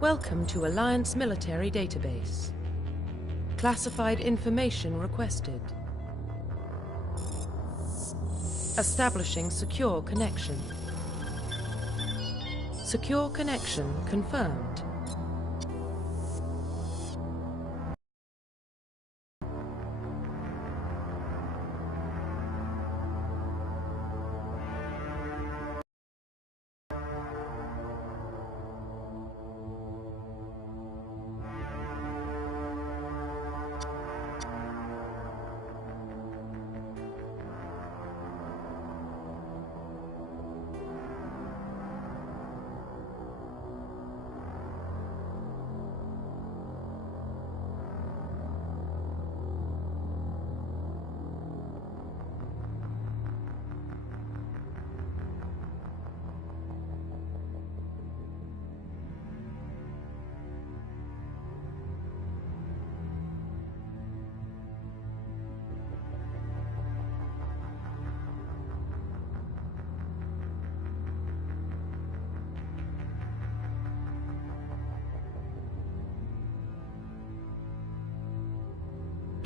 Welcome to Alliance Military Database. Classified information requested. Establishing secure connection. Secure connection confirmed.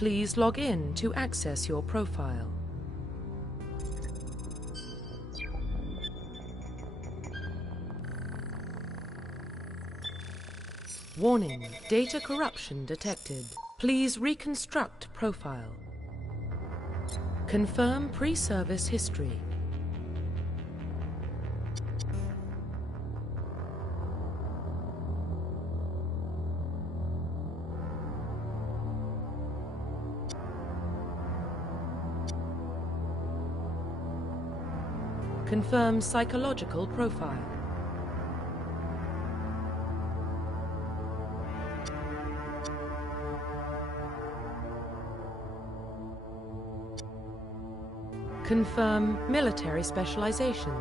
Please log in to access your profile. Warning, data corruption detected. Please reconstruct profile. Confirm pre-service history. Confirm psychological profile. Confirm military specialization.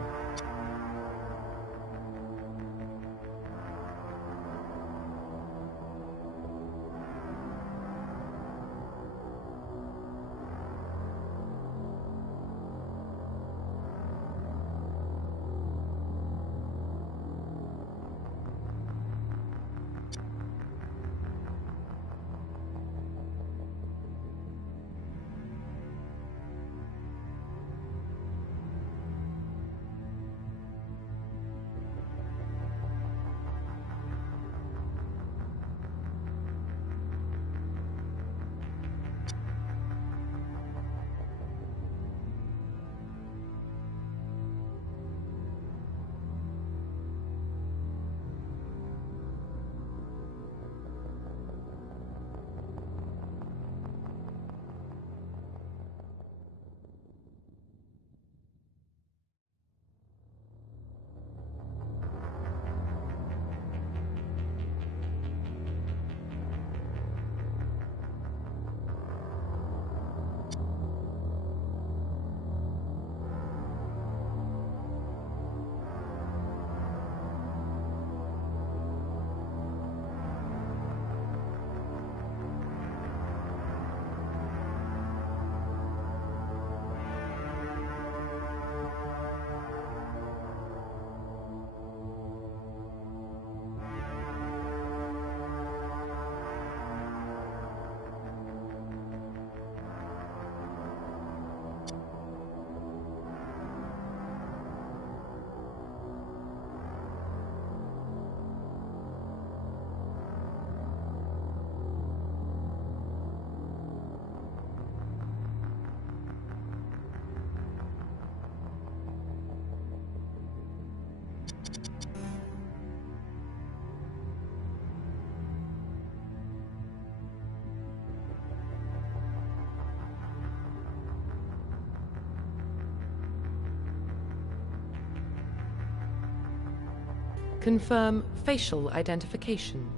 Confirm facial identification.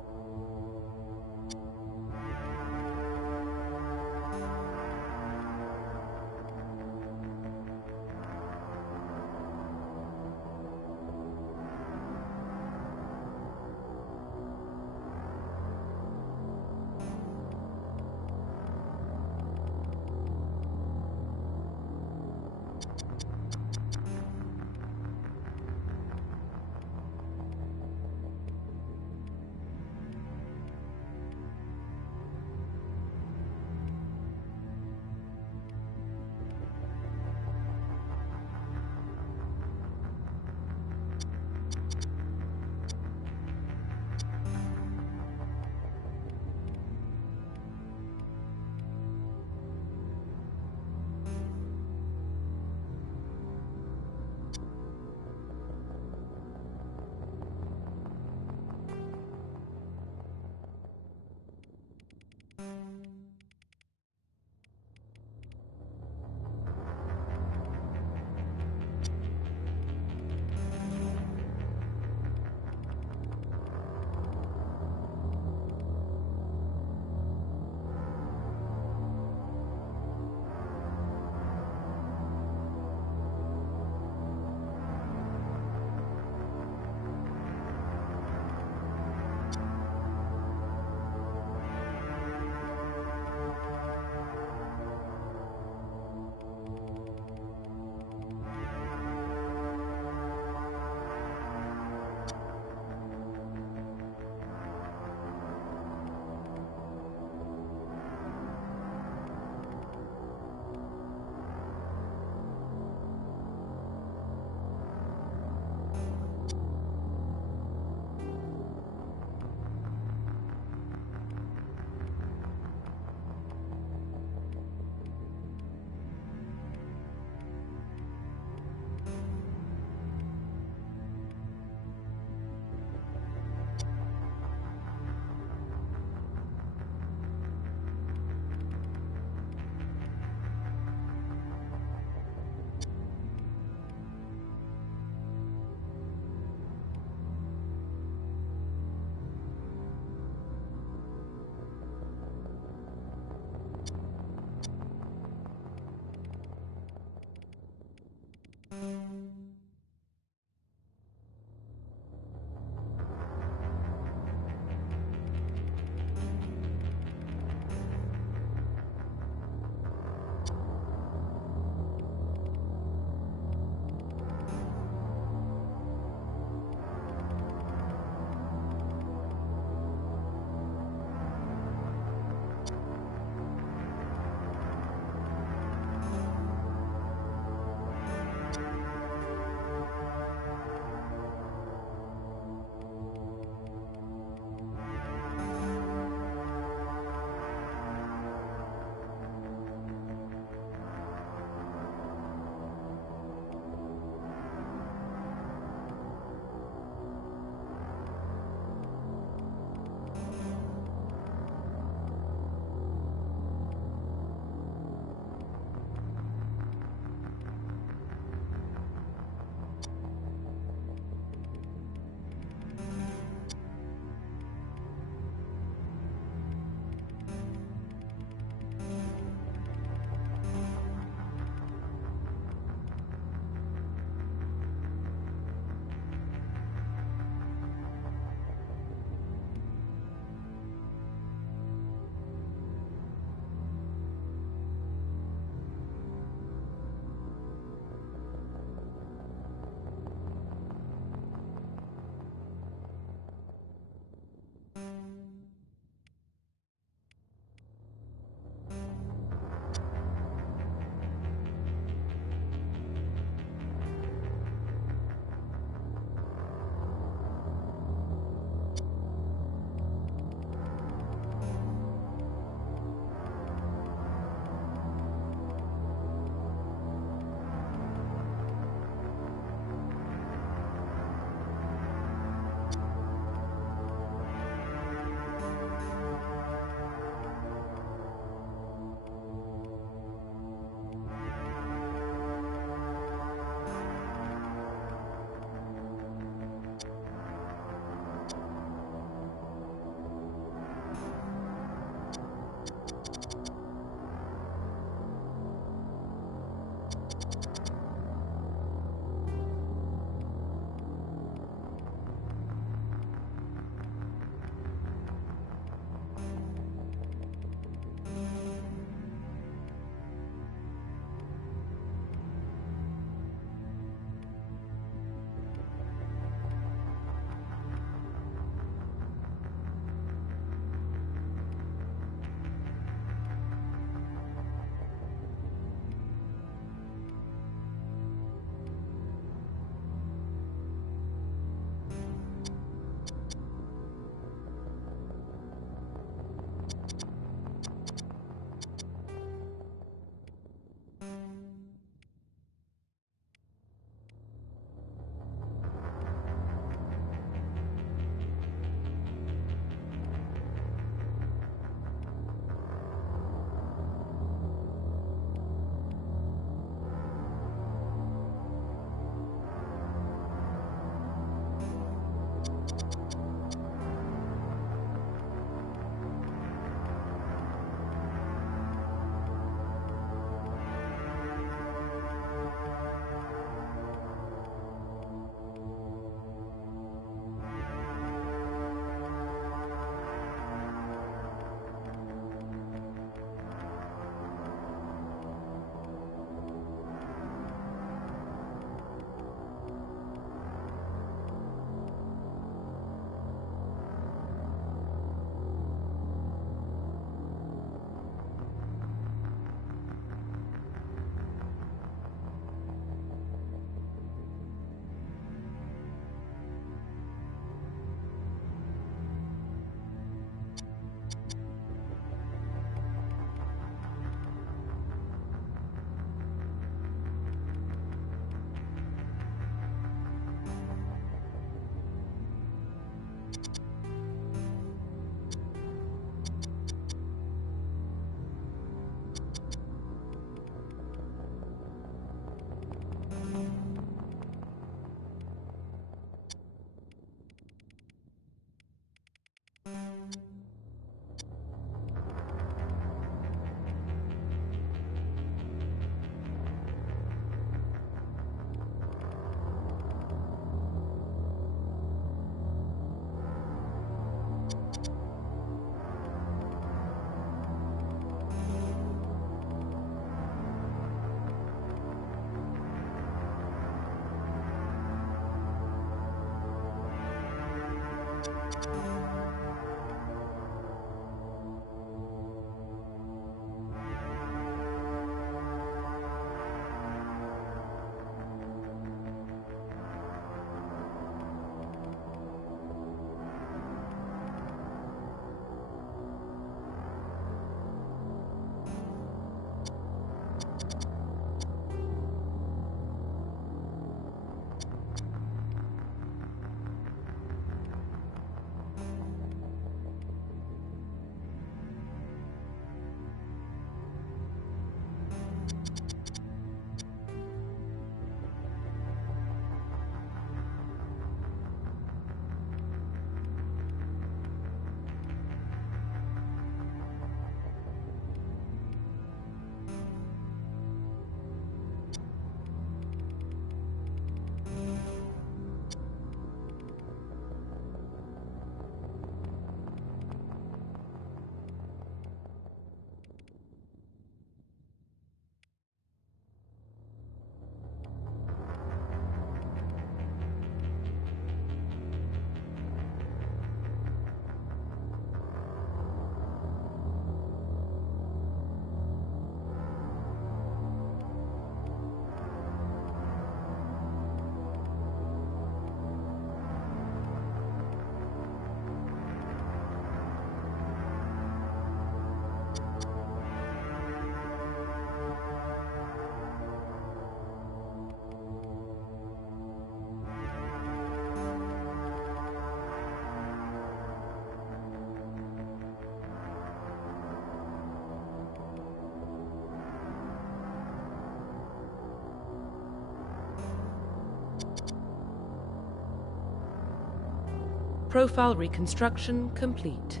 Profile reconstruction complete.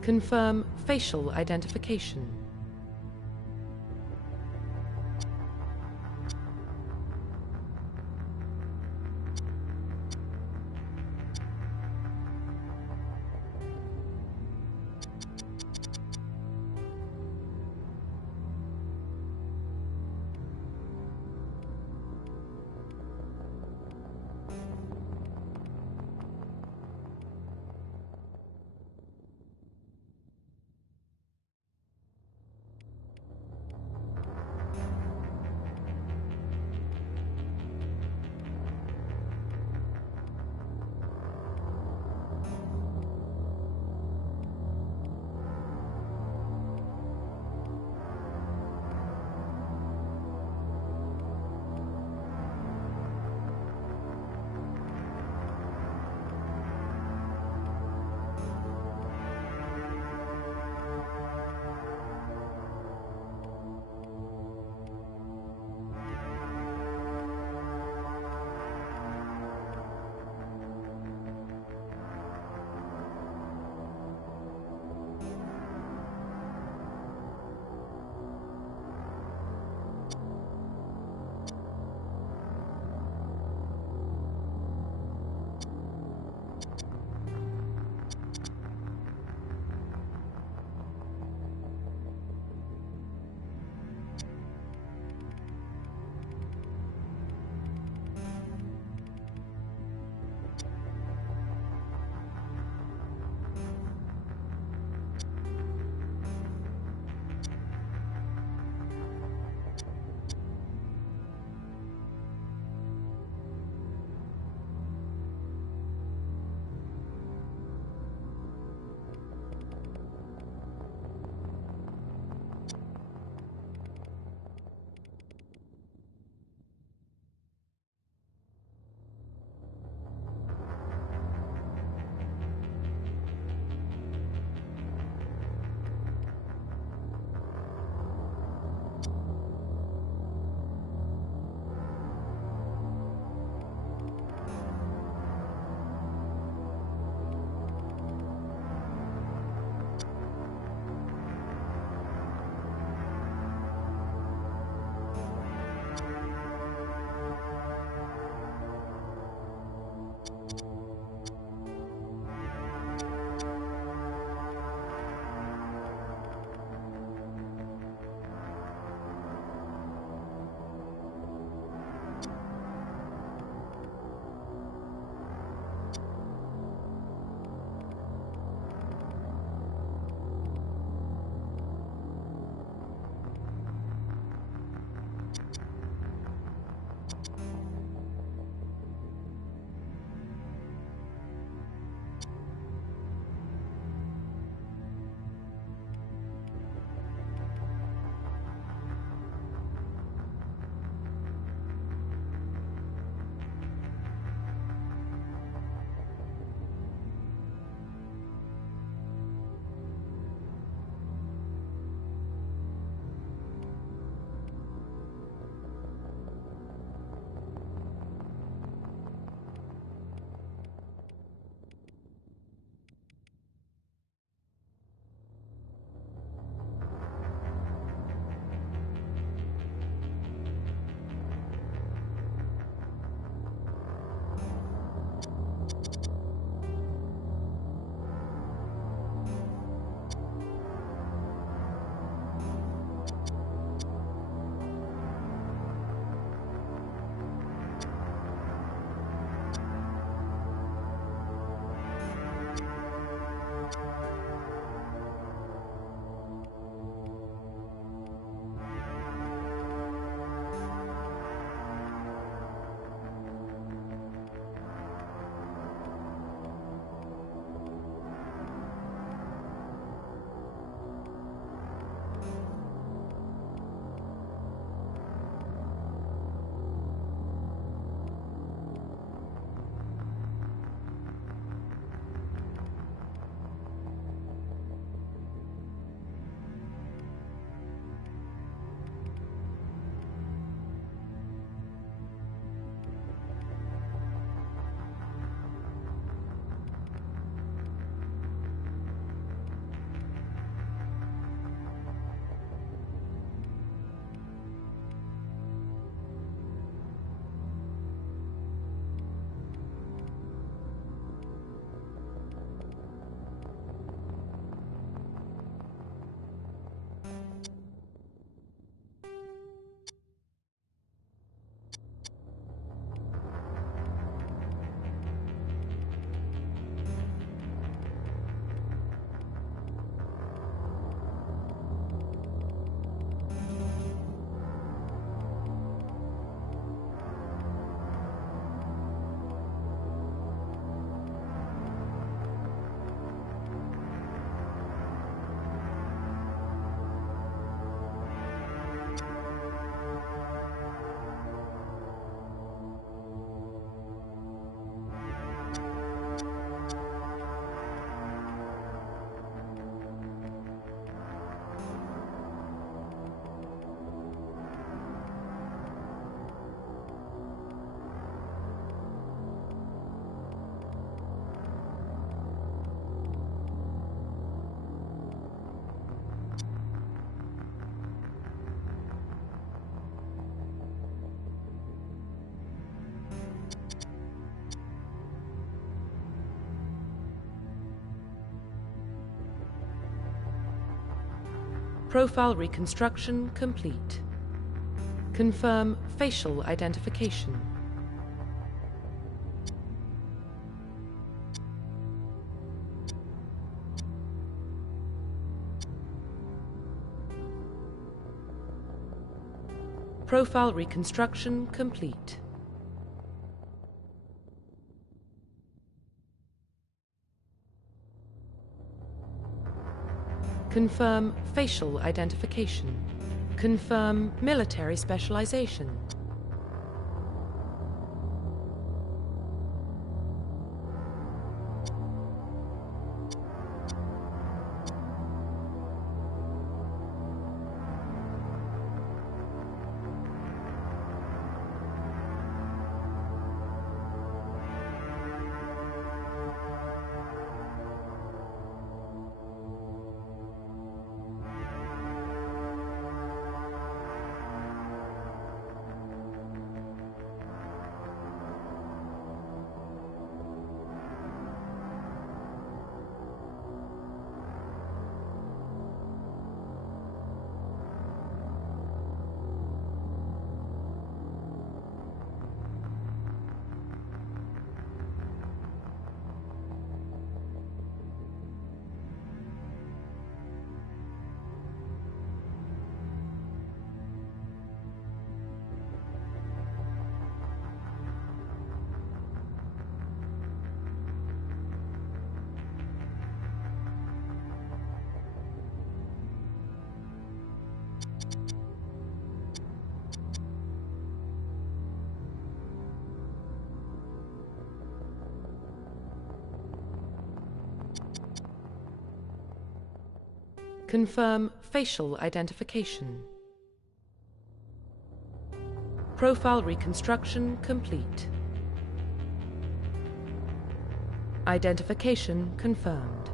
Confirm facial identification. Profile reconstruction complete. Confirm facial identification. Profile reconstruction complete. Confirm facial identification. Confirm military specialization. Confirm facial identification. Profile reconstruction complete. Identification confirmed.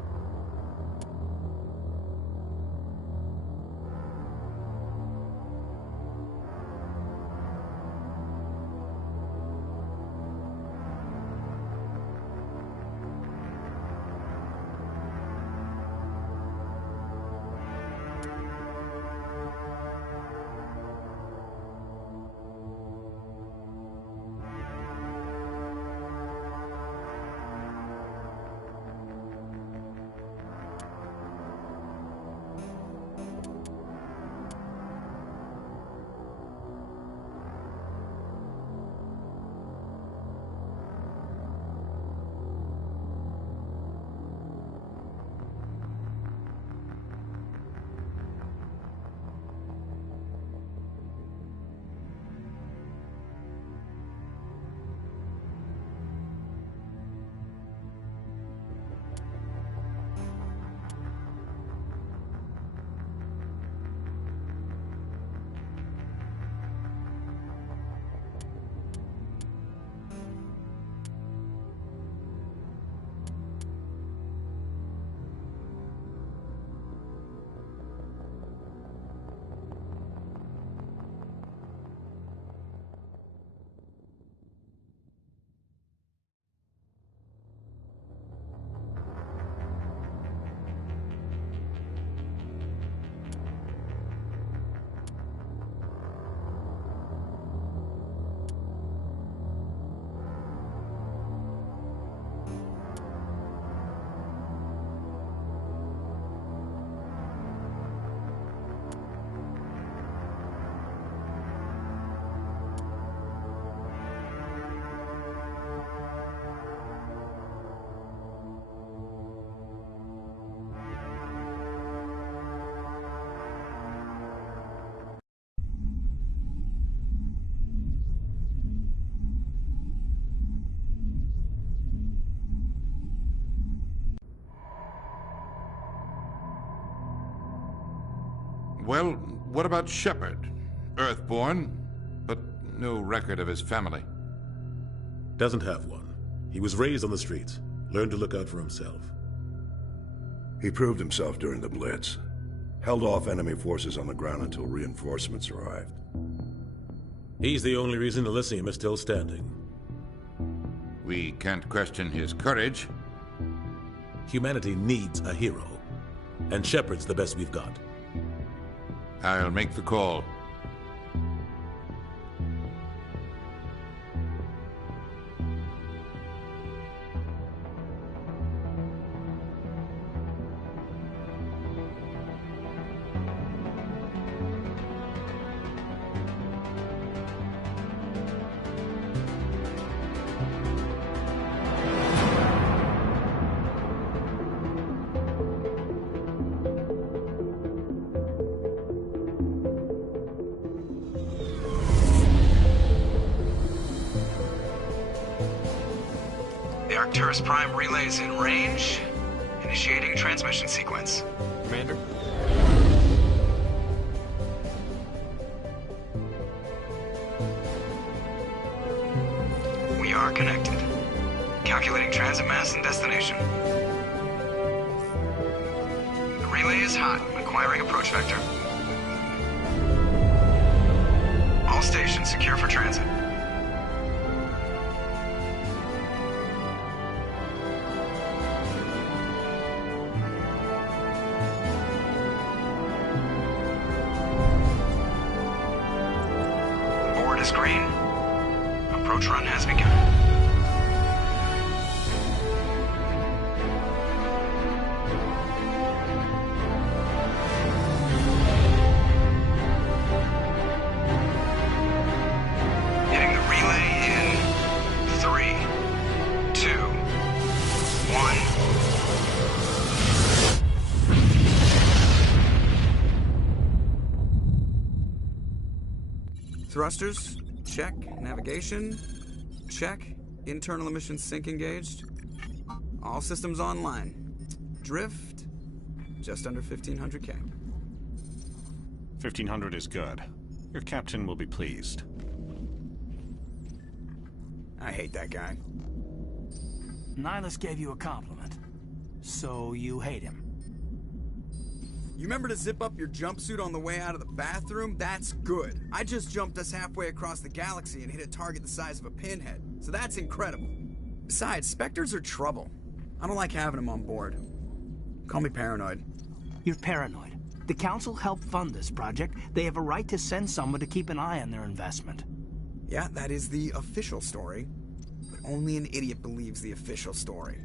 Well, what about Shepard? Earthborn, but no record of his family. Doesn't have one. He was raised on the streets, learned to look out for himself. He proved himself during the Blitz. Held off enemy forces on the ground until reinforcements arrived. He's the only reason Elysium is still standing. We can't question his courage. Humanity needs a hero, and Shepard's the best we've got. I'll make the call. The Arcturus Prime relay's in range. Initiating transmission sequence. Commander? We are connected. Calculating transit mass and destination. The relay is hot. Acquiring approach vector. All stations secure for transit. Board is green. Approach run has begun. Hitting the relay in 3, 2, 1. Thrusters, check. Navigation, check. Internal emissions sync engaged. All systems online. Drift, just under 1500K. 1500 is good. Your captain will be pleased. I hate that guy. Nihilus gave you a compliment. So you hate him. You remember to zip up your jumpsuit on the way out of the bathroom? That's good. I just jumped us halfway across the galaxy and hit a target the size of a pinhead. So that's incredible. Besides, Spectres are trouble. I don't like having them on board. Call me paranoid. You're paranoid. The Council helped fund this project. They have a right to send someone to keep an eye on their investment. Yeah, that is the official story. But only an idiot believes the official story.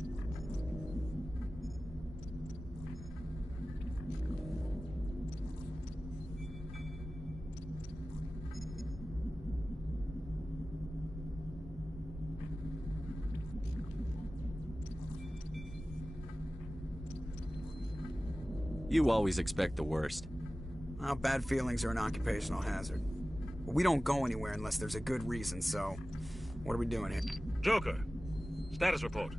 You always expect the worst. Well, bad feelings are an occupational hazard. But we don't go anywhere unless there's a good reason, so... What are we doing here? Joker, status report.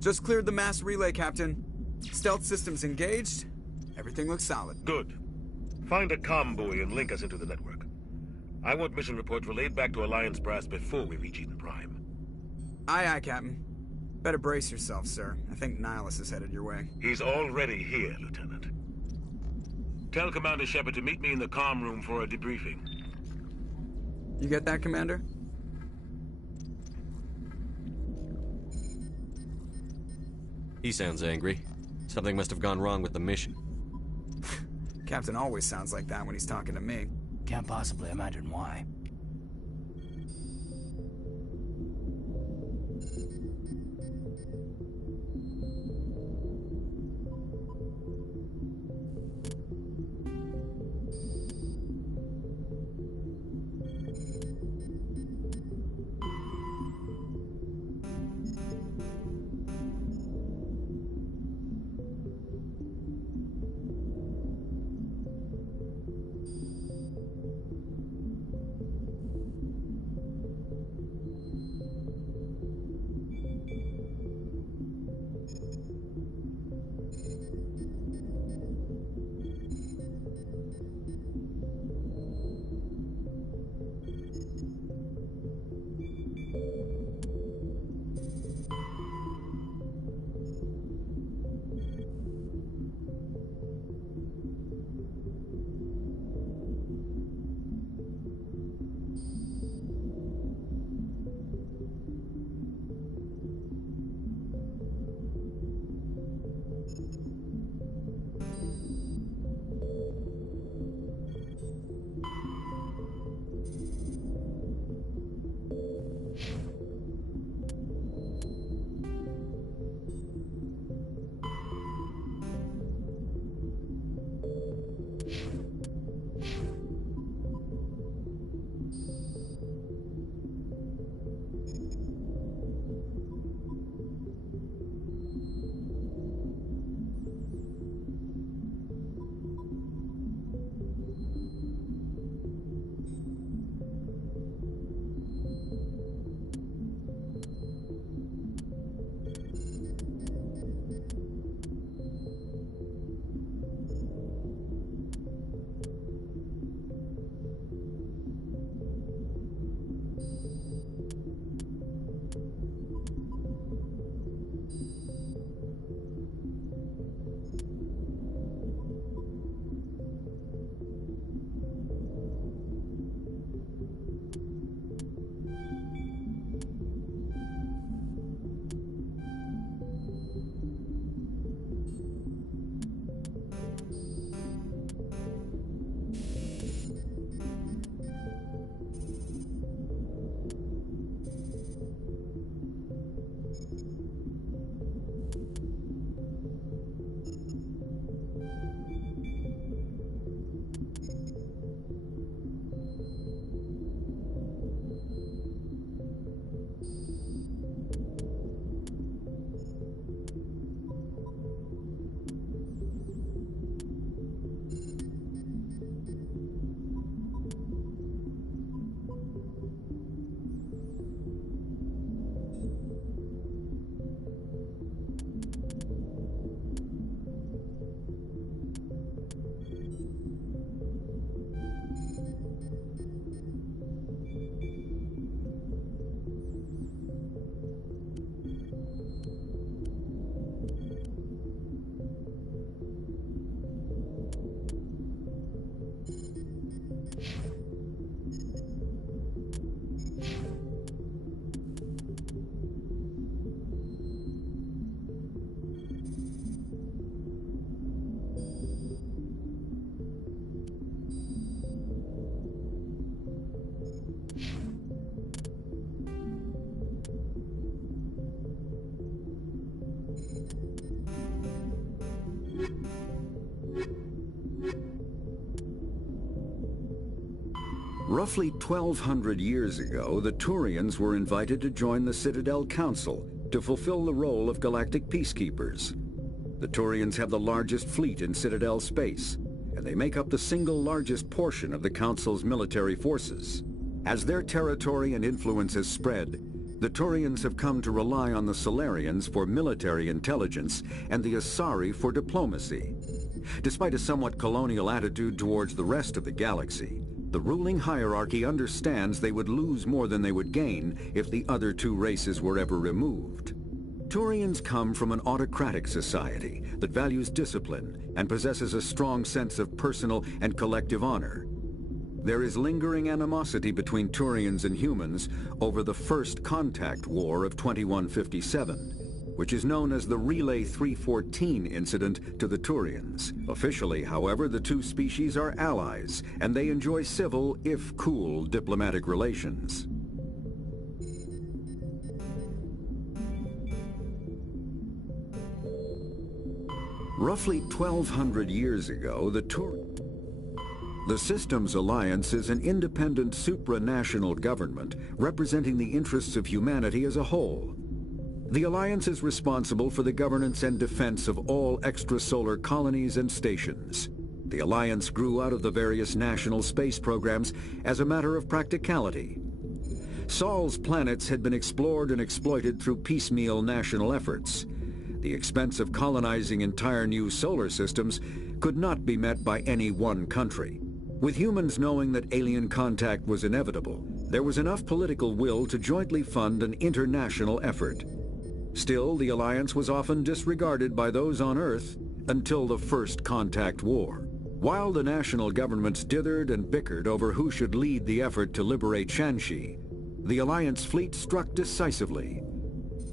Just cleared the mass relay, Captain. Stealth systems engaged. Everything looks solid. Good. Find a comm buoy and link us into the network. I want mission reports relayed back to Alliance Brass before we reach Eden Prime. Aye, aye, Captain. Better brace yourself, sir. I think Nihilus is headed your way. He's already here, Lieutenant. Tell Commander Shepard to meet me in the comm room for a debriefing. You get that, Commander? He sounds angry. Something must have gone wrong with the mission. Captain always sounds like that when he's talking to me. Can't possibly imagine why. Roughly 1,200 years ago, the Turians were invited to join the Citadel Council to fulfill the role of galactic peacekeepers. The Turians have the largest fleet in Citadel space, and they make up the single largest portion of the Council's military forces. As their territory and influence has spread, the Turians have come to rely on the Salarians for military intelligence and the Asari for diplomacy. Despite a somewhat colonial attitude towards the rest of the galaxy, the ruling hierarchy understands they would lose more than they would gain if the other two races were ever removed. Turians come from an autocratic society that values discipline and possesses a strong sense of personal and collective honor. There is lingering animosity between Turians and humans over the First Contact War of 2157, which is known as the Relay 314 incident to the Turians. Officially, however, the two species are allies, and they enjoy civil, if cool, diplomatic relations. Roughly 1,200 years ago, the Systems Alliance is an independent supranational government representing the interests of humanity as a whole. The Alliance is responsible for the governance and defense of all extrasolar colonies and stations. The Alliance grew out of the various national space programs as a matter of practicality. Sol's planets had been explored and exploited through piecemeal national efforts. The expense of colonizing entire new solar systems could not be met by any one country. With humans knowing that alien contact was inevitable, there was enough political will to jointly fund an international effort. Still, the Alliance was often disregarded by those on Earth until the First Contact War. While the national governments dithered and bickered over who should lead the effort to liberate Shanxi, the Alliance fleet struck decisively.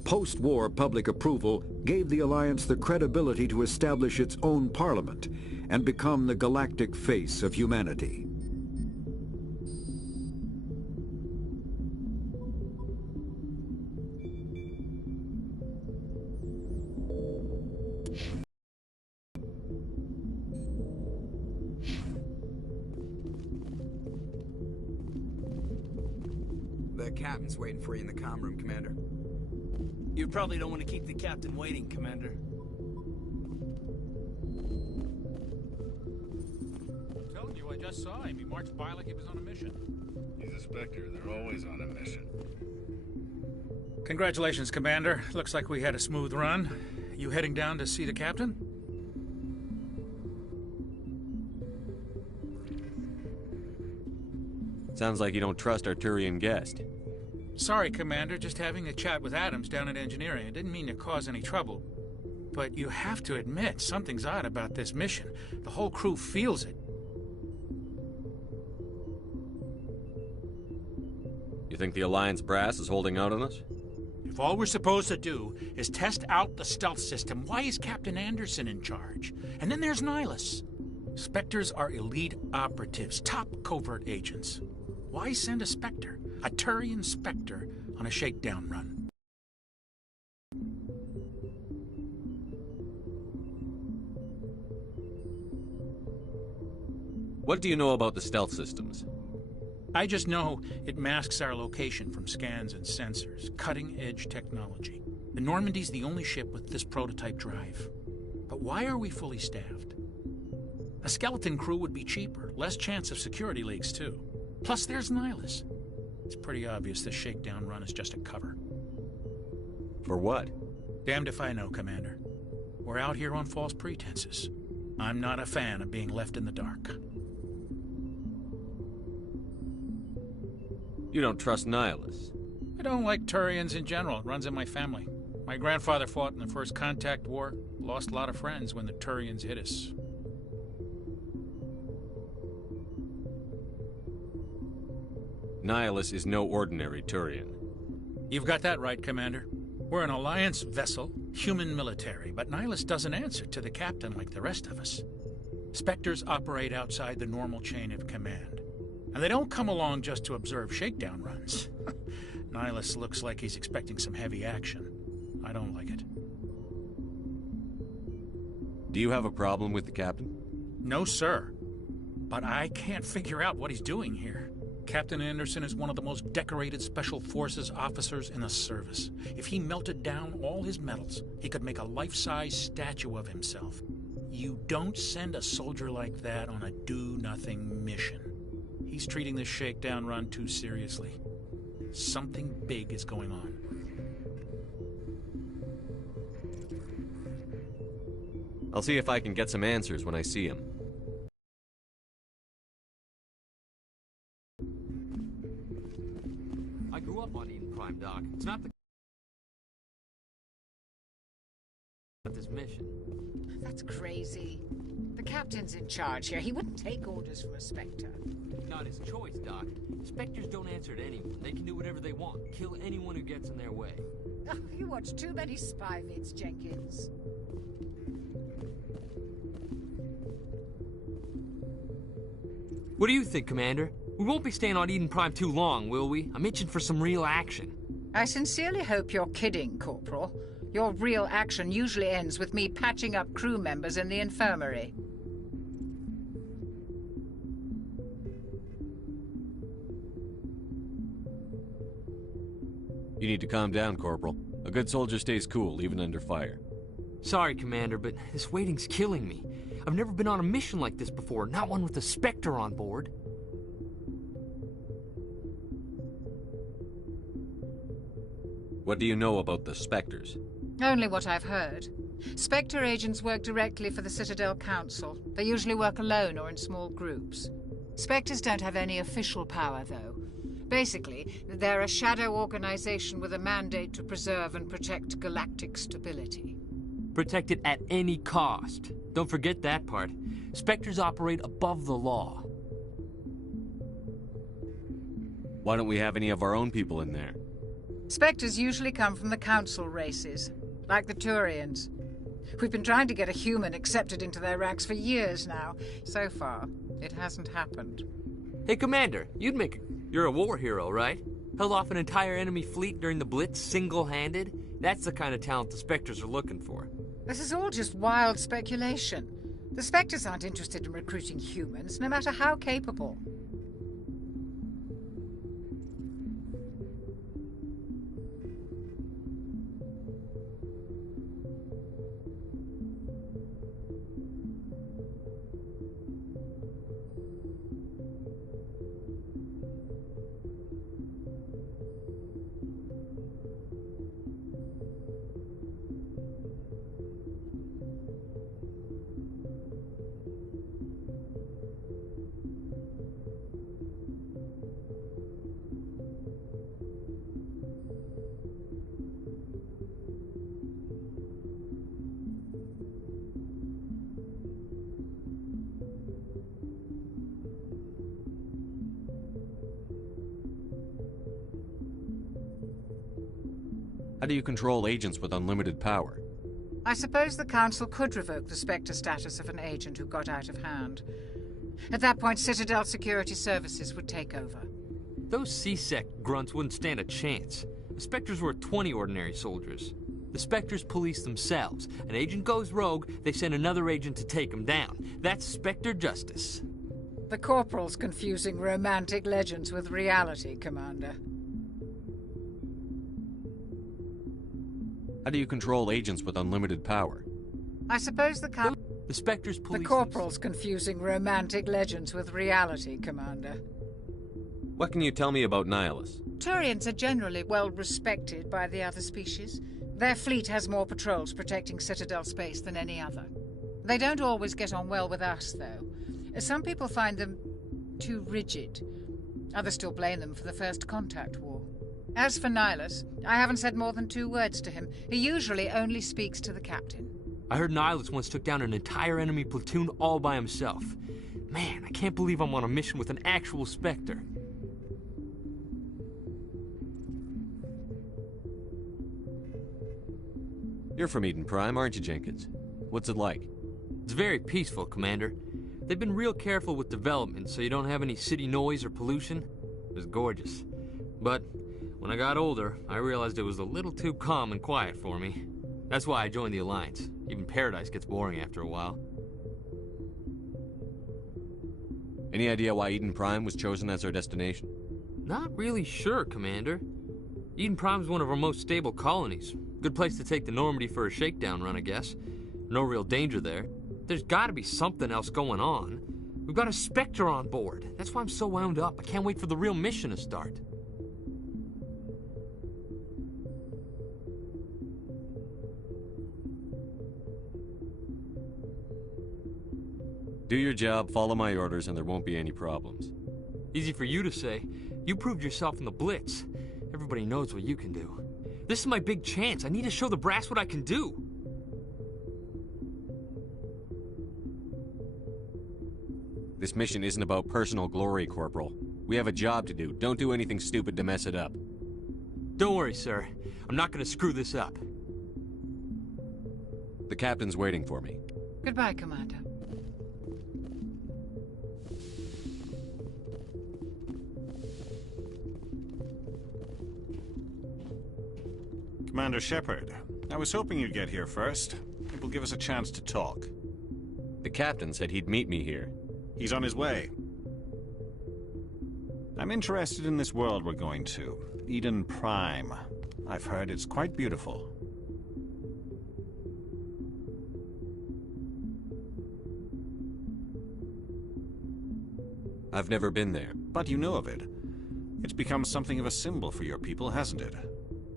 Post-war public approval gave the Alliance the credibility to establish its own parliament and become the galactic face of humanity. The captain's waiting for you in the comm room, Commander. You probably don't want to keep the captain waiting, Commander. I'm telling you, I just saw him. He marched by like he was on a mission. He's a Spectre. They're always on a mission. Congratulations, Commander. Looks like we had a smooth run. You heading down to see the captain? Sounds like you don't trust our Turian guest. Sorry, Commander. Just having a chat with Adams down at engineering. I didn't mean to cause any trouble. But you have to admit, something's odd about this mission. The whole crew feels it. You think the Alliance brass is holding out on us? If all we're supposed to do is test out the stealth system, why is Captain Anderson in charge? And then there's Nihilus. Spectres are elite operatives, top covert agents. Why send a Spectre, a Turian Spectre, on a shakedown run? What do you know about the stealth systems? I just know it masks our location from scans and sensors. Cutting-edge technology. The Normandy's the only ship with this prototype drive. But why are we fully staffed? A skeleton crew would be cheaper, less chance of security leaks too. Plus there's Nihilus. It's pretty obvious this shakedown run is just a cover. For what? Damned if I know, Commander. We're out here on false pretenses. I'm not a fan of being left in the dark. You don't trust Nihilus? I don't like Turians in general. It runs in my family. My grandfather fought in the First Contact War. Lost a lot of friends when the Turians hit us. Nihilus is no ordinary Turian. You've got that right, Commander. We're an Alliance vessel, human military, but Nihilus doesn't answer to the captain like the rest of us. Spectres operate outside the normal chain of command. And they don't come along just to observe shakedown runs. Nihilus looks like he's expecting some heavy action. I don't like it. Do you have a problem with the captain? No, sir. But I can't figure out what he's doing here. Captain Anderson is one of the most decorated Special Forces officers in the service. If he melted down all his medals, he could make a life-size statue of himself. You don't send a soldier like that on a do-nothing mission. He's treating this shakedown run too seriously. Something big is going on. I'll see if I can get some answers when I see him. I grew up on Eden Prime, Doc. It's not this mission. That's crazy. The captain's in charge here. He wouldn't take orders from a Spectre. Not his choice, Doc. Spectres don't answer to anyone. They can do whatever they want. Kill anyone who gets in their way. Oh, you watch too many spy vids, Jenkins. What do you think, Commander? We won't be staying on Eden Prime too long, will we? I'm itching for some real action. I sincerely hope you're kidding, Corporal. Your real action usually ends with me patching up crew members in the infirmary. You need to calm down, Corporal. A good soldier stays cool, even under fire. Sorry, Commander, but this waiting's killing me. I've never been on a mission like this before, not one with a Spectre on board. What do you know about the Spectres? Only what I've heard. Spectre agents work directly for the Citadel Council. They usually work alone or in small groups. Spectres don't have any official power, though. Basically, they're a shadow organization with a mandate to preserve and protect galactic stability. Protect it at any cost. Don't forget that part. Spectres operate above the law. Why don't we have any of our own people in there? Spectres usually come from the Council races, like the Turians. We've been trying to get a human accepted into their ranks for years now. So far, it hasn't happened. Hey, Commander, you're a war hero, right? Held off an entire enemy fleet during the Blitz single-handed? That's the kind of talent the Spectres are looking for. This is all just wild speculation. The Spectres aren't interested in recruiting humans, no matter how capable. How do you control agents with unlimited power? I suppose the Council could revoke the Spectre status of an agent who got out of hand. At that point, Citadel Security Services would take over. Those CSEC grunts wouldn't stand a chance. The Spectres were 20 ordinary soldiers. The Spectres police themselves. An agent goes rogue, they send another agent to take him down. That's Spectre justice. The Corporal's confusing romantic legends with reality, Commander. How do you control agents with unlimited power? I suppose the Spectres police... The Corporal's confusing romantic legends with reality, Commander. What can you tell me about Nihilus? Turians are generally well respected by the other species. Their fleet has more patrols protecting Citadel space than any other. They don't always get on well with us, though. Some people find them too rigid. Others still blame them for the First Contact War. As for Nihilus, I haven't said more than 2 words to him. He usually only speaks to the captain. I heard Nihilus once took down an entire enemy platoon all by himself. Man, I can't believe I'm on a mission with an actual Spectre. You're from Eden Prime, aren't you, Jenkins? What's it like? It's very peaceful, Commander. They've been real careful with development, so you don't have any city noise or pollution. It was gorgeous. But when I got older, I realized it was a little too calm and quiet for me. That's why I joined the Alliance. Even Paradise gets boring after a while. Any idea why Eden Prime was chosen as our destination? Not really sure, Commander. Eden Prime's one of our most stable colonies. Good place to take the Normandy for a shakedown run, I guess. No real danger there. There's gotta be something else going on. We've got a Spectre on board. That's why I'm so wound up. I can't wait for the real mission to start. Do your job, follow my orders, and there won't be any problems. Easy for you to say. You proved yourself in the Blitz. Everybody knows what you can do. This is my big chance. I need to show the brass what I can do. This mission isn't about personal glory, Corporal. We have a job to do. Don't do anything stupid to mess it up. Don't worry, sir. I'm not gonna screw this up. The captain's waiting for me. Goodbye, Commander. Commander Shepard, I was hoping you'd get here first. It will give us a chance to talk. The captain said he'd meet me here. He's on his way. I'm interested in this world we're going to, Eden Prime. I've heard it's quite beautiful. I've never been there. But you know of it. It's become something of a symbol for your people, hasn't it?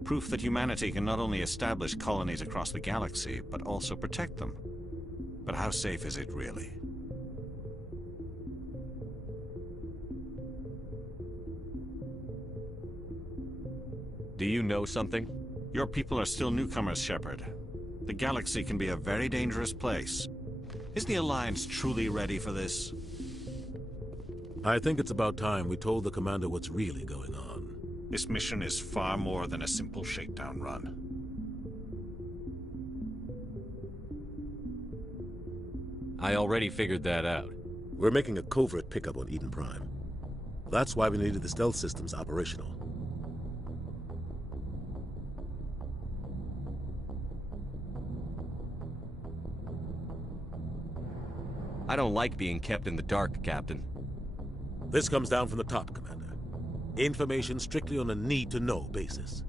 Proof that humanity can not only establish colonies across the galaxy, but also protect them. But how safe is it, really? Do you know something? Your people are still newcomers, Shepard. The galaxy can be a very dangerous place. Is the Alliance truly ready for this? I think it's about time we told the Commander what's really going on. This mission is far more than a simple shakedown run. I already figured that out. We're making a covert pickup on Eden Prime. That's why we needed the stealth systems operational. I don't like being kept in the dark, Captain. This comes down from the top, Commander. Information strictly on a need-to-know basis.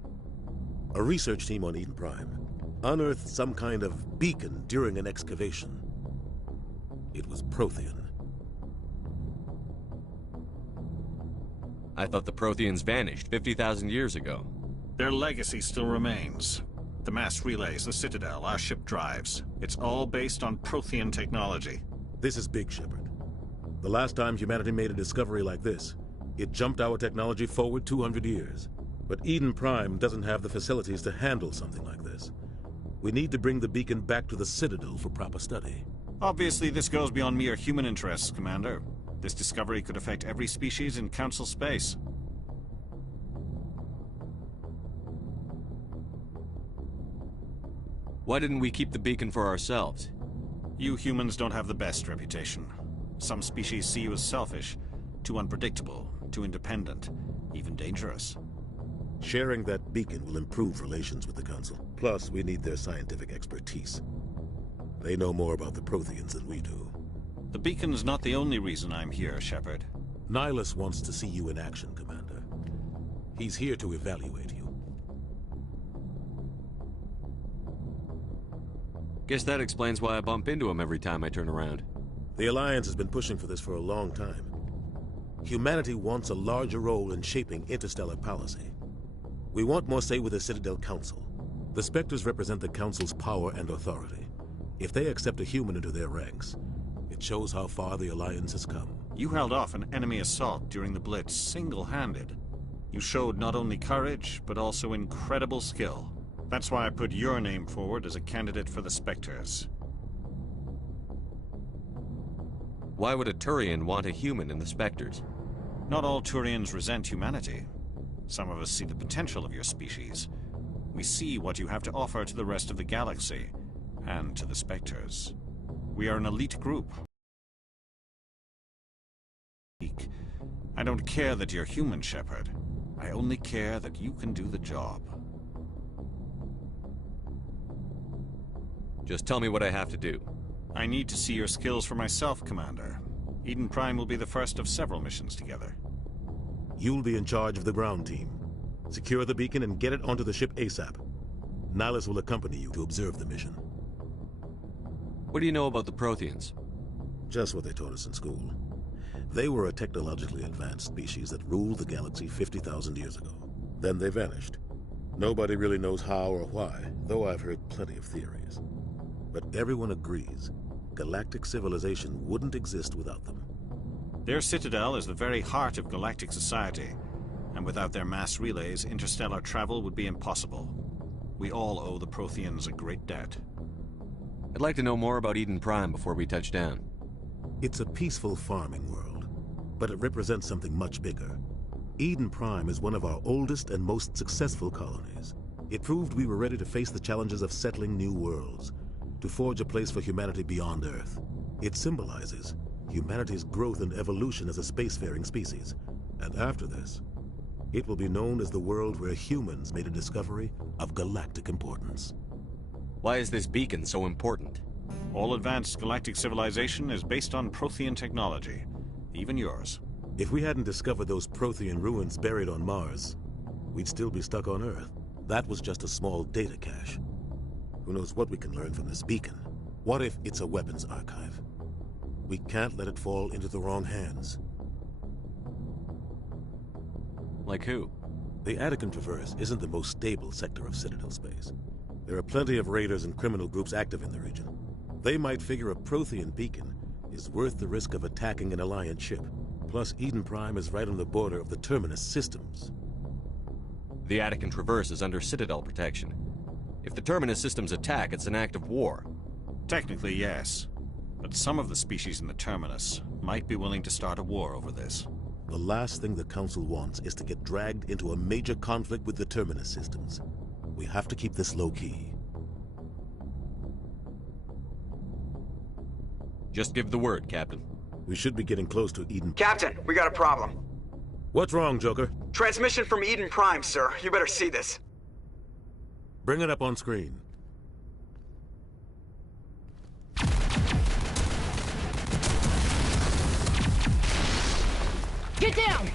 A research team on Eden Prime unearthed some kind of beacon during an excavation. It was Prothean. I thought the Protheans vanished 50,000 years ago. Their legacy still remains. The mass relays, the Citadel, our ship drives. It's all based on Prothean technology. This is big, Shepard. The last time humanity made a discovery like this, it jumped our technology forward 200 years. But Eden Prime doesn't have the facilities to handle something like this. We need to bring the beacon back to the Citadel for proper study. Obviously, this goes beyond mere human interests, Commander. This discovery could affect every species in Council space. Why didn't we keep the beacon for ourselves? You humans don't have the best reputation. Some species see you as selfish, too unpredictable, too independent, even dangerous. Sharing that beacon will improve relations with the Council. Plus, we need their scientific expertise. They know more about the Protheans than we do. The beacon's not the only reason I'm here, Shepard. Nihilus wants to see you in action, Commander. He's here to evaluate you. Guess that explains why I bump into him every time I turn around. The Alliance has been pushing for this for a long time. Humanity wants a larger role in shaping interstellar policy. We want more say with the Citadel Council. The Spectres represent the Council's power and authority. If they accept a human into their ranks, it shows how far the Alliance has come. You held off an enemy assault during the Blitz single-handed. You showed not only courage, but also incredible skill. That's why I put your name forward as a candidate for the Spectres. Why would a Turian want a human in the Spectres? Not all Turians resent humanity. Some of us see the potential of your species. We see what you have to offer to the rest of the galaxy, and to the Spectres. We are an elite group. I don't care that you're human, Shepard. I only care that you can do the job. Just tell me what I have to do. I need to see your skills for myself, Commander. Eden Prime will be the first of several missions together. You'll be in charge of the ground team. Secure the beacon and get it onto the ship ASAP. Nihlus will accompany you to observe the mission. What do you know about the Protheans? Just what they taught us in school. They were a technologically advanced species that ruled the galaxy 50,000 years ago. Then they vanished. Nobody really knows how or why, though I've heard plenty of theories. But everyone agrees galactic civilization wouldn't exist without them. Their citadel is the very heart of galactic society, and without their mass relays, interstellar travel would be impossible. We all owe the Protheans a great debt. I'd like to know more about Eden Prime before we touch down. It's a peaceful farming world, but it represents something much bigger. Eden Prime is one of our oldest and most successful colonies. It proved we were ready to face the challenges of settling new worlds, to forge a place for humanity beyond Earth. It symbolizes humanity's growth and evolution as a spacefaring species. And after this, it will be known as the world where humans made a discovery of galactic importance. Why is this beacon so important? All advanced galactic civilization is based on Prothean technology, even yours. If we hadn't discovered those Prothean ruins buried on Mars, we'd still be stuck on Earth. That was just a small data cache. Who knows what we can learn from this beacon? What if it's a weapons archive? We can't let it fall into the wrong hands. Like who? The Attican Traverse isn't the most stable sector of Citadel space. There are plenty of raiders and criminal groups active in the region. They might figure a Prothean beacon is worth the risk of attacking an Alliance ship. Plus, Eden Prime is right on the border of the Terminus systems. The Attican Traverse is under Citadel protection. If the Terminus systems attack, it's an act of war. Technically, yes. But some of the species in the Terminus might be willing to start a war over this. The last thing the Council wants is to get dragged into a major conflict with the Terminus systems. We have to keep this low-key. Just give the word, Captain. We should be getting close to Eden. Captain, we got a problem. What's wrong, Joker? Transmission from Eden Prime, sir. You better see this. Bring it up on screen. Get down!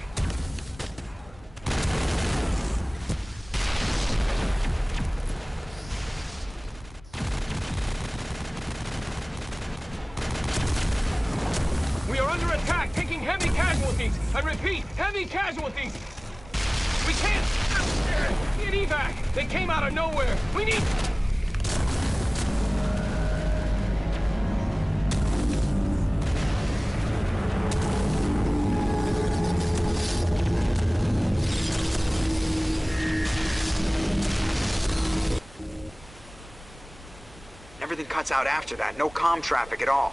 We are under attack, taking heavy casualties. I repeat, heavy casualties. We can't get evac. They came out of nowhere. We need... Everything cuts out after that. No comm traffic at all.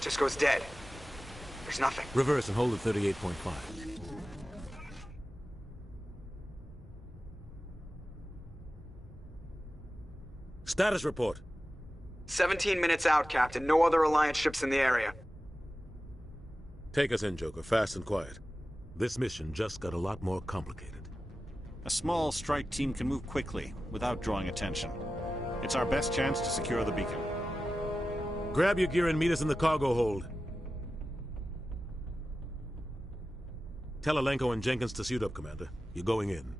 Just goes dead. There's nothing. Reverse and hold at 38.5. Status report. 17 minutes out, Captain. No other Alliance ships in the area. Take us in, Joker, fast and quiet. This mission just got a lot more complicated. A small strike team can move quickly, without drawing attention. It's our best chance to secure the beacon. Grab your gear and meet us in the cargo hold. Tell Alenko and Jenkins to suit up, Commander. You're going in.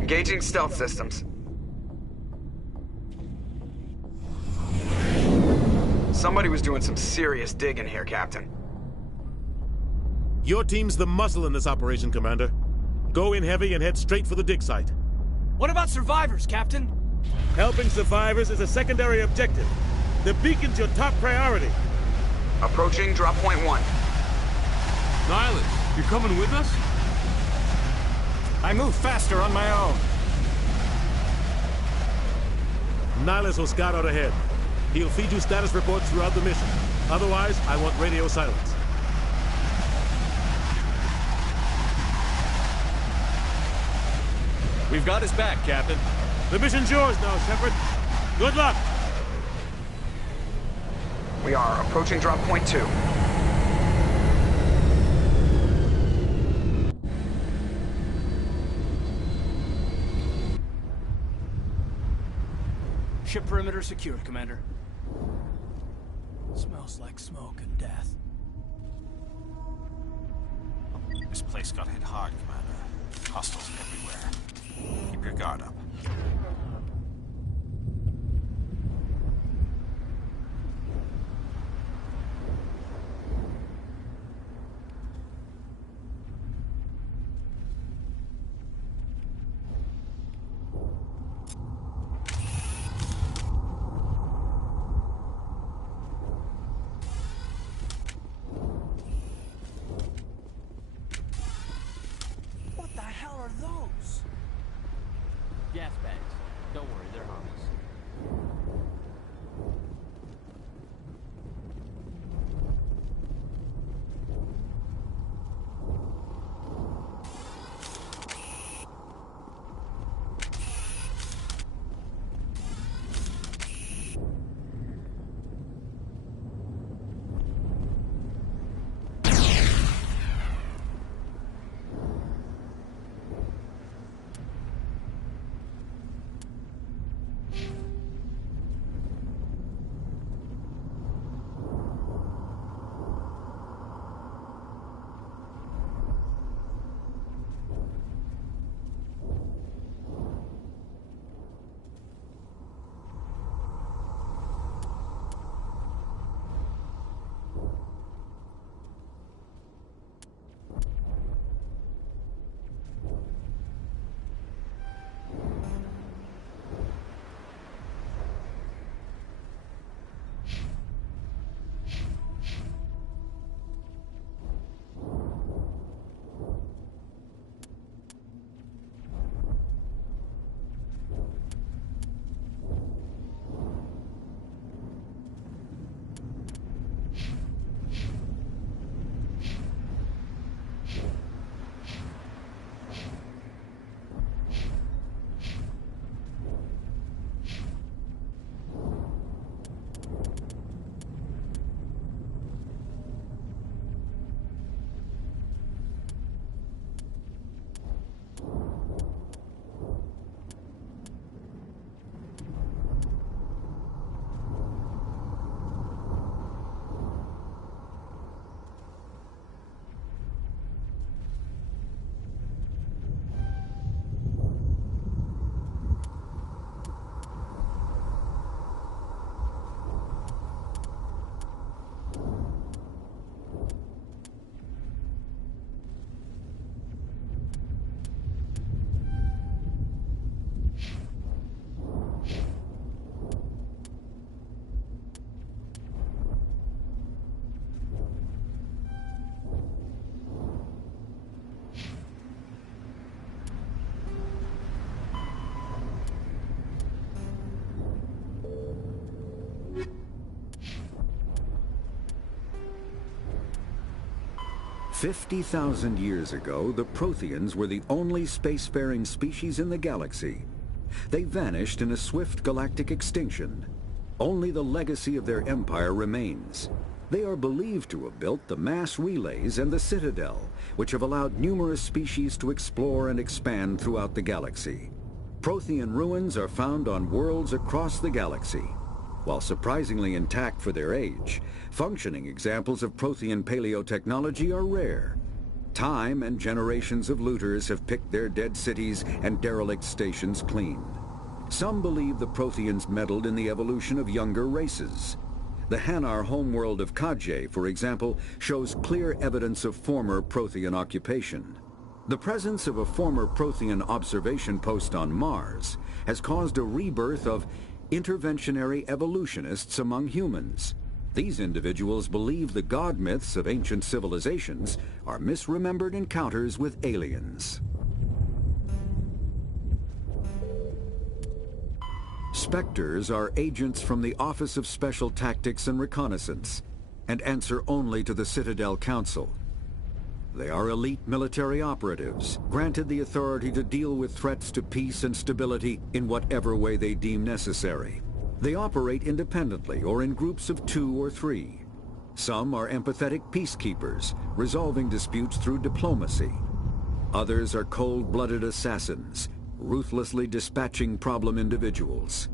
Engaging stealth systems. Somebody was doing some serious digging here, Captain. Your team's the muscle in this operation, Commander. Go in heavy and head straight for the dig site. What about survivors, Captain? Helping survivors is a secondary objective. The beacon's your top priority. Approaching drop point 1. Nihlus, you're coming with us? I move faster on my own. Nihlus will scout out ahead. He'll feed you status reports throughout the mission. Otherwise, I want radio silence. We've got his back, Captain. The mission's yours now, Shepard. Good luck! We are approaching drop point 2. Ship perimeter secured, Commander. Smells like smoke and death. This place got hit hard, Commander. Hostiles everywhere. Keep your guard up. Gas bags. Don't worry, they're harmless. "50,000 years ago, the Protheans were the only spacefaring species in the galaxy. They vanished in a swift galactic extinction. Only the legacy of their empire remains. They are believed to have built the mass relays and the Citadel, which have allowed numerous species to explore and expand throughout the galaxy. Prothean ruins are found on worlds across the galaxy. While surprisingly intact for their age, functioning examples of Prothean paleotechnology are rare. Time and generations of looters have picked their dead cities and derelict stations clean. Some believe the Protheans meddled in the evolution of younger races. The Hanar homeworld of Kaj'e, for example, shows clear evidence of former Prothean occupation. The presence of a former Prothean observation post on Mars has caused a rebirth of interventionary evolutionists among humans. These individuals believe the god myths of ancient civilizations are misremembered encounters with aliens. Spectres are agents from the Office of Special Tactics and Reconnaissance, and answer only to the Citadel Council. They are elite military operatives, granted the authority to deal with threats to peace and stability in whatever way they deem necessary. They operate independently or in groups of 2 or 3. Some are empathetic peacekeepers, resolving disputes through diplomacy. Others are cold-blooded assassins, ruthlessly dispatching problem individuals.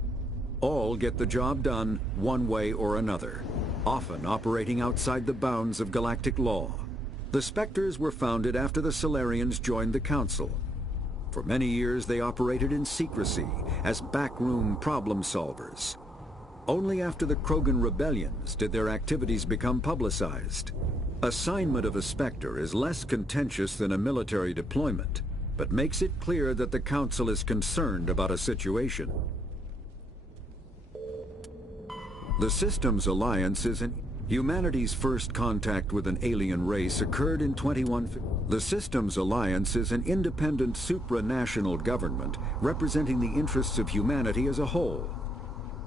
All get the job done one way or another, often operating outside the bounds of galactic law. The Spectres were founded after the Salarians joined the Council. For many years, they operated in secrecy as backroom problem solvers. Only after the Krogan rebellions did their activities become publicized. Assignment of a Spectre is less contentious than a military deployment, but makes it clear that the Council is concerned about a situation. The Systems Alliance is humanity's first contact with an alien race occurred in 2150. The Systems Alliance is an independent supranational government representing the interests of humanity as a whole.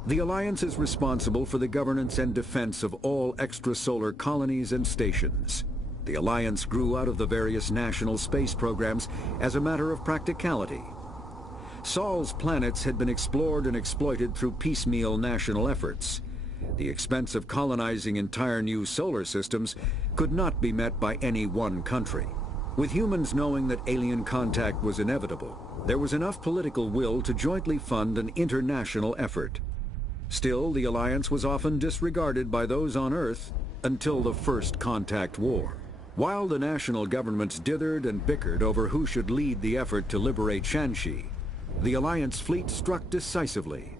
The Alliance is responsible for the governance and defense of all extrasolar colonies and stations. The Alliance grew out of the various national space programs as a matter of practicality. Sol's planets had been explored and exploited through piecemeal national efforts. The expense of colonizing entire new solar systems could not be met by any one country. With humans knowing that alien contact was inevitable, there was enough political will to jointly fund an international effort. Still, the Alliance was often disregarded by those on Earth until the First Contact War. While the national governments dithered and bickered over who should lead the effort to liberate Shanxi, the Alliance fleet struck decisively.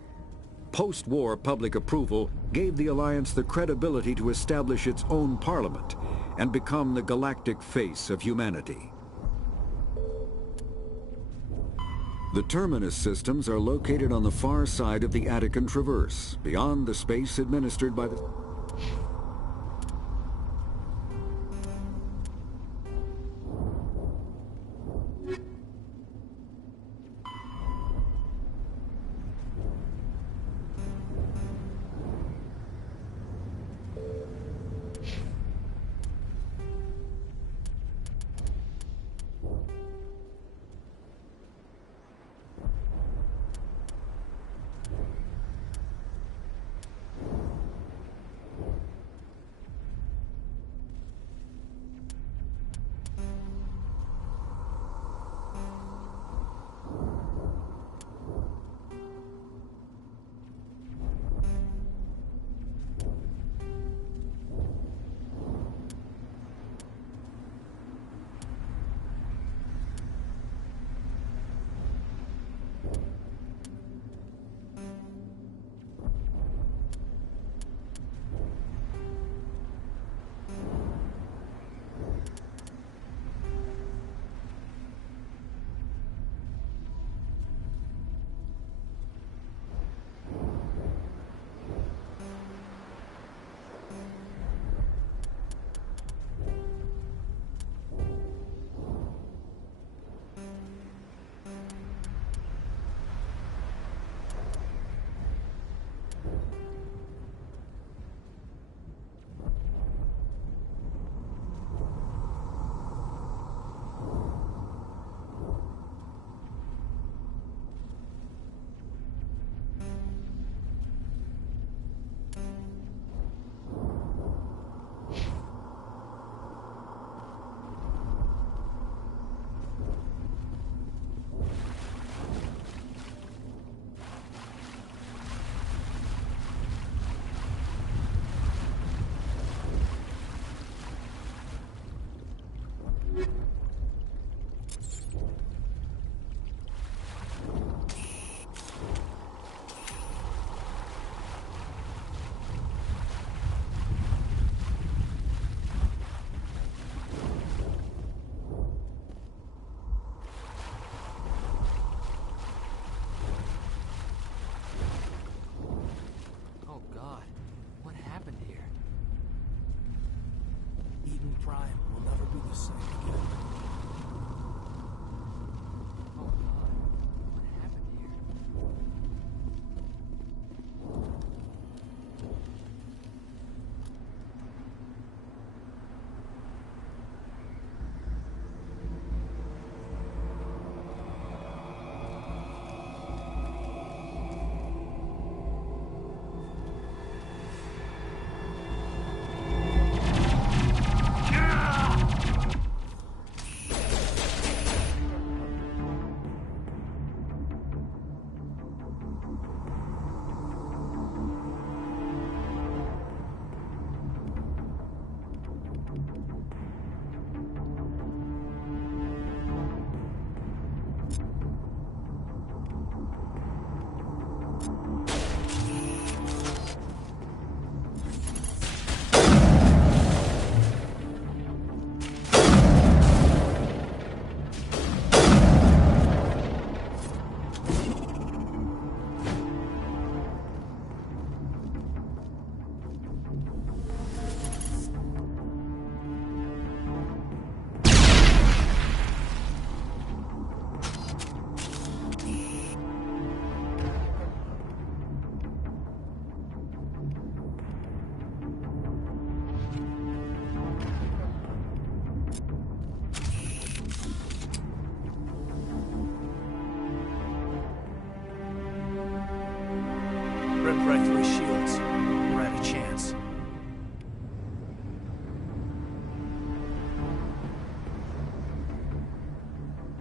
Post-war public approval gave the Alliance the credibility to establish its own parliament and become the galactic face of humanity. The Terminus systems are located on the far side of the Attican Traverse, beyond the space administered by the... Prime will never be the same again. Oh God, what happened here?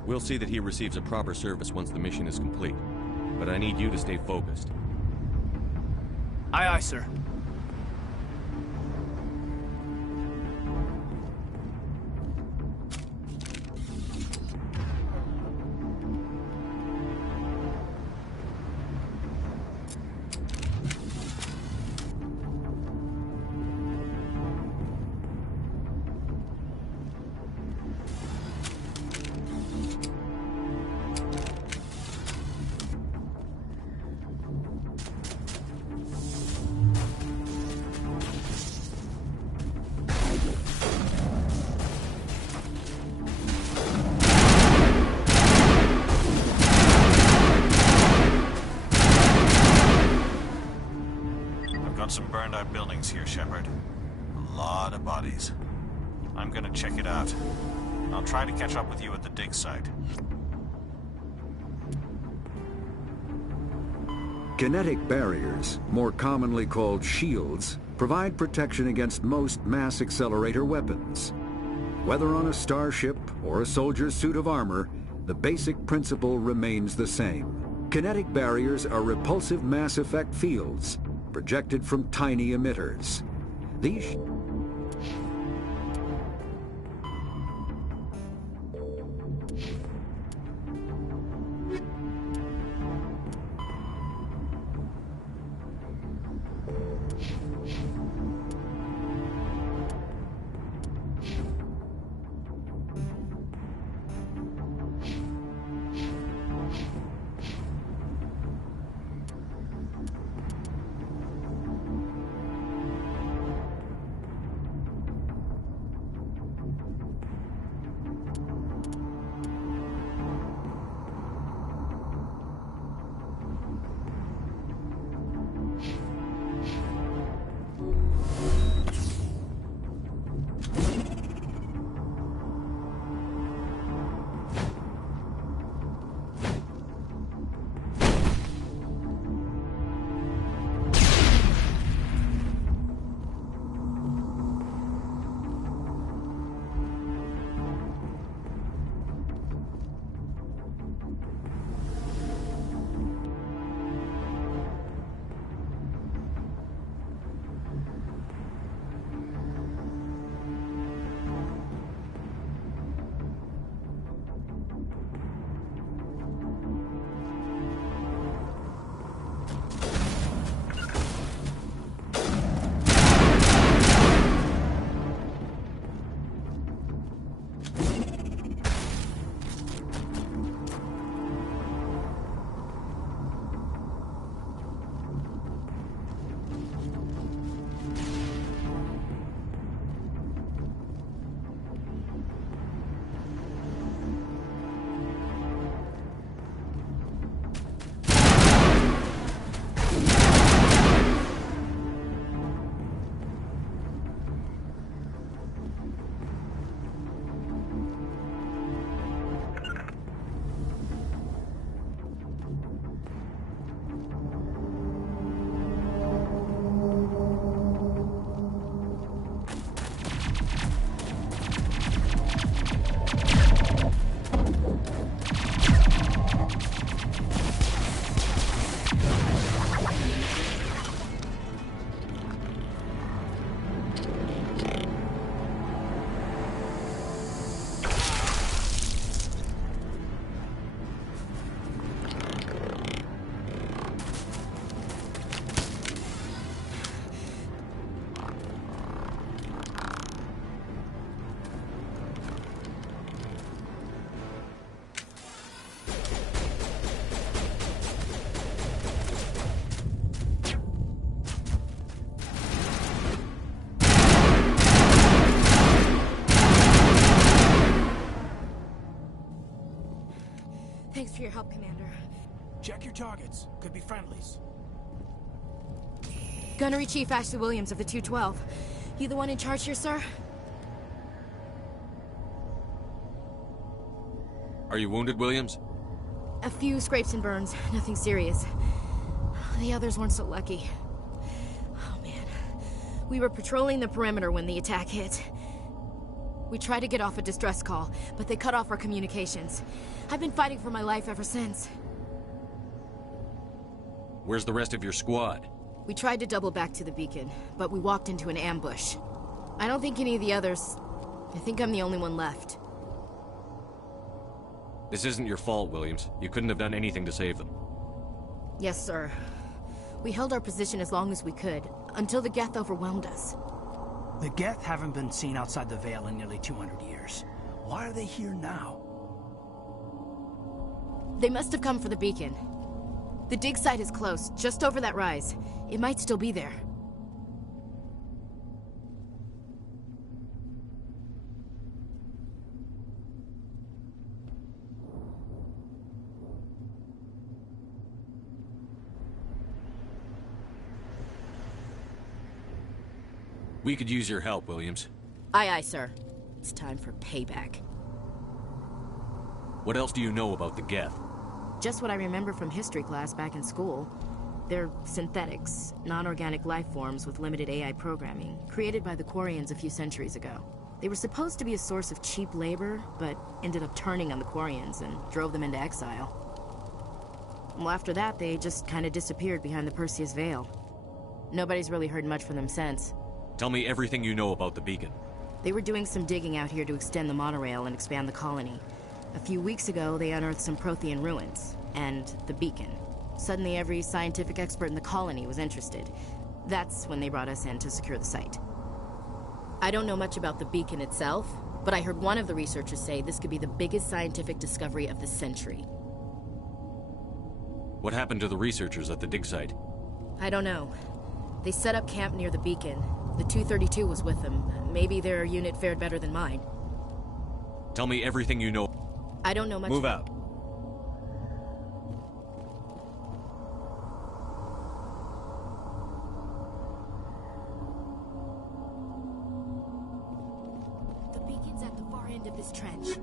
We'll see that he receives a proper service once the mission is complete. But I need you to stay focused. Aye, aye, sir. Some burned out buildings here, Shepard. A lot of bodies. I'm gonna check it out. I'll try to catch up with you at the dig site. Kinetic barriers, more commonly called shields, provide protection against most mass accelerator weapons. Whether on a starship or a soldier's suit of armor, the basic principle remains the same. Kinetic barriers are repulsive mass effect fields, projected from tiny emitters. These Thanks for your help, Commander. Check your targets. Could be friendlies. Gunnery Chief Ashley Williams of the 212. You the one in charge here, sir? Are you wounded, Williams? A few scrapes and burns. Nothing serious. The others weren't so lucky. Oh, man. We were patrolling the perimeter when the attack hit. We tried to get off a distress call, but they cut off our communications. I've been fighting for my life ever since. Where's the rest of your squad? We tried to double back to the beacon, but we walked into an ambush. I don't think any of the others... I think I'm the only one left. This isn't your fault, Williams. You couldn't have done anything to save them. Yes, sir. We held our position as long as we could, until the Geth overwhelmed us. The Geth haven't been seen outside the Veil in nearly 200 years. Why are they here now? They must have come for the beacon. The dig site is close, just over that rise. It might still be there. We could use your help, Williams. Aye, aye, sir. It's time for payback. What else do you know about the Geth? Just what I remember from history class back in school. They're synthetics, non-organic life forms with limited AI programming, created by the Quarians a few centuries ago. They were supposed to be a source of cheap labor, but ended up turning on the Quarians and drove them into exile. Well, after that, they just kind of disappeared behind the Perseus Veil. Nobody's really heard much from them since. Tell me everything you know about the beacon. They were doing some digging out here to extend the monorail and expand the colony. A few weeks ago, they unearthed some Prothean ruins, and the beacon. Suddenly, every scientific expert in the colony was interested. That's when they brought us in to secure the site. I don't know much about the beacon itself, but I heard one of the researchers say this could be the biggest scientific discovery of the century. What happened to the researchers at the dig site? I don't know. They set up camp near the beacon. The 232 was with them. Maybe their unit fared better than mine. Tell me everything you know. I don't know much. Move out. The beacon's at the far end of this trench.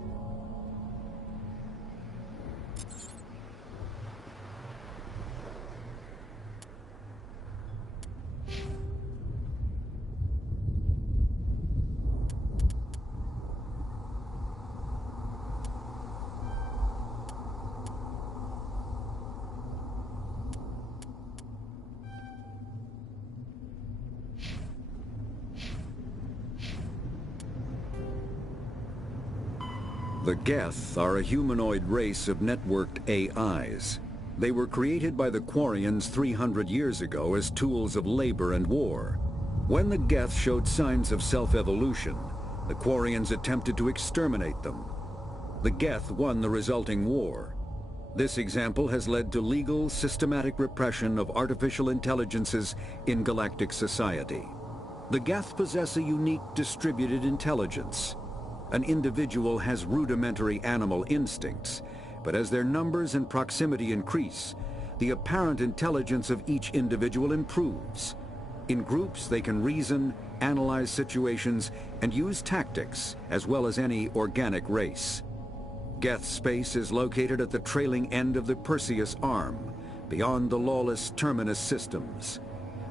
The Geth are a humanoid race of networked AIs. They were created by the Quarians 300 years ago as tools of labor and war. When the Geth showed signs of self-evolution, the Quarians attempted to exterminate them. The Geth won the resulting war. This example has led to legal, systematic repression of artificial intelligences in galactic society. The Geth possess a unique distributed intelligence. An individual has rudimentary animal instincts, but as their numbers and proximity increase, the apparent intelligence of each individual improves. In groups, they can reason, analyze situations, and use tactics, as well as any organic race. Geth space is located at the trailing end of the Perseus Arm, beyond the lawless Terminus systems.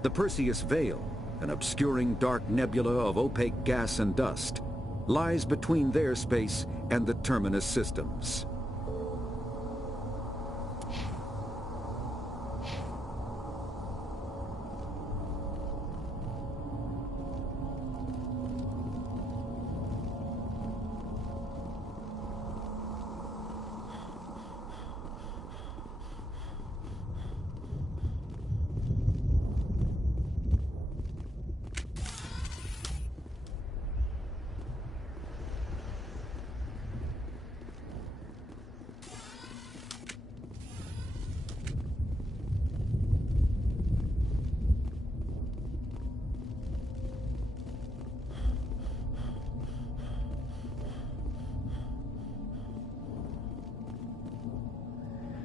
The Perseus Veil, an obscuring dark nebula of opaque gas and dust, lies between their space and the Terminus systems.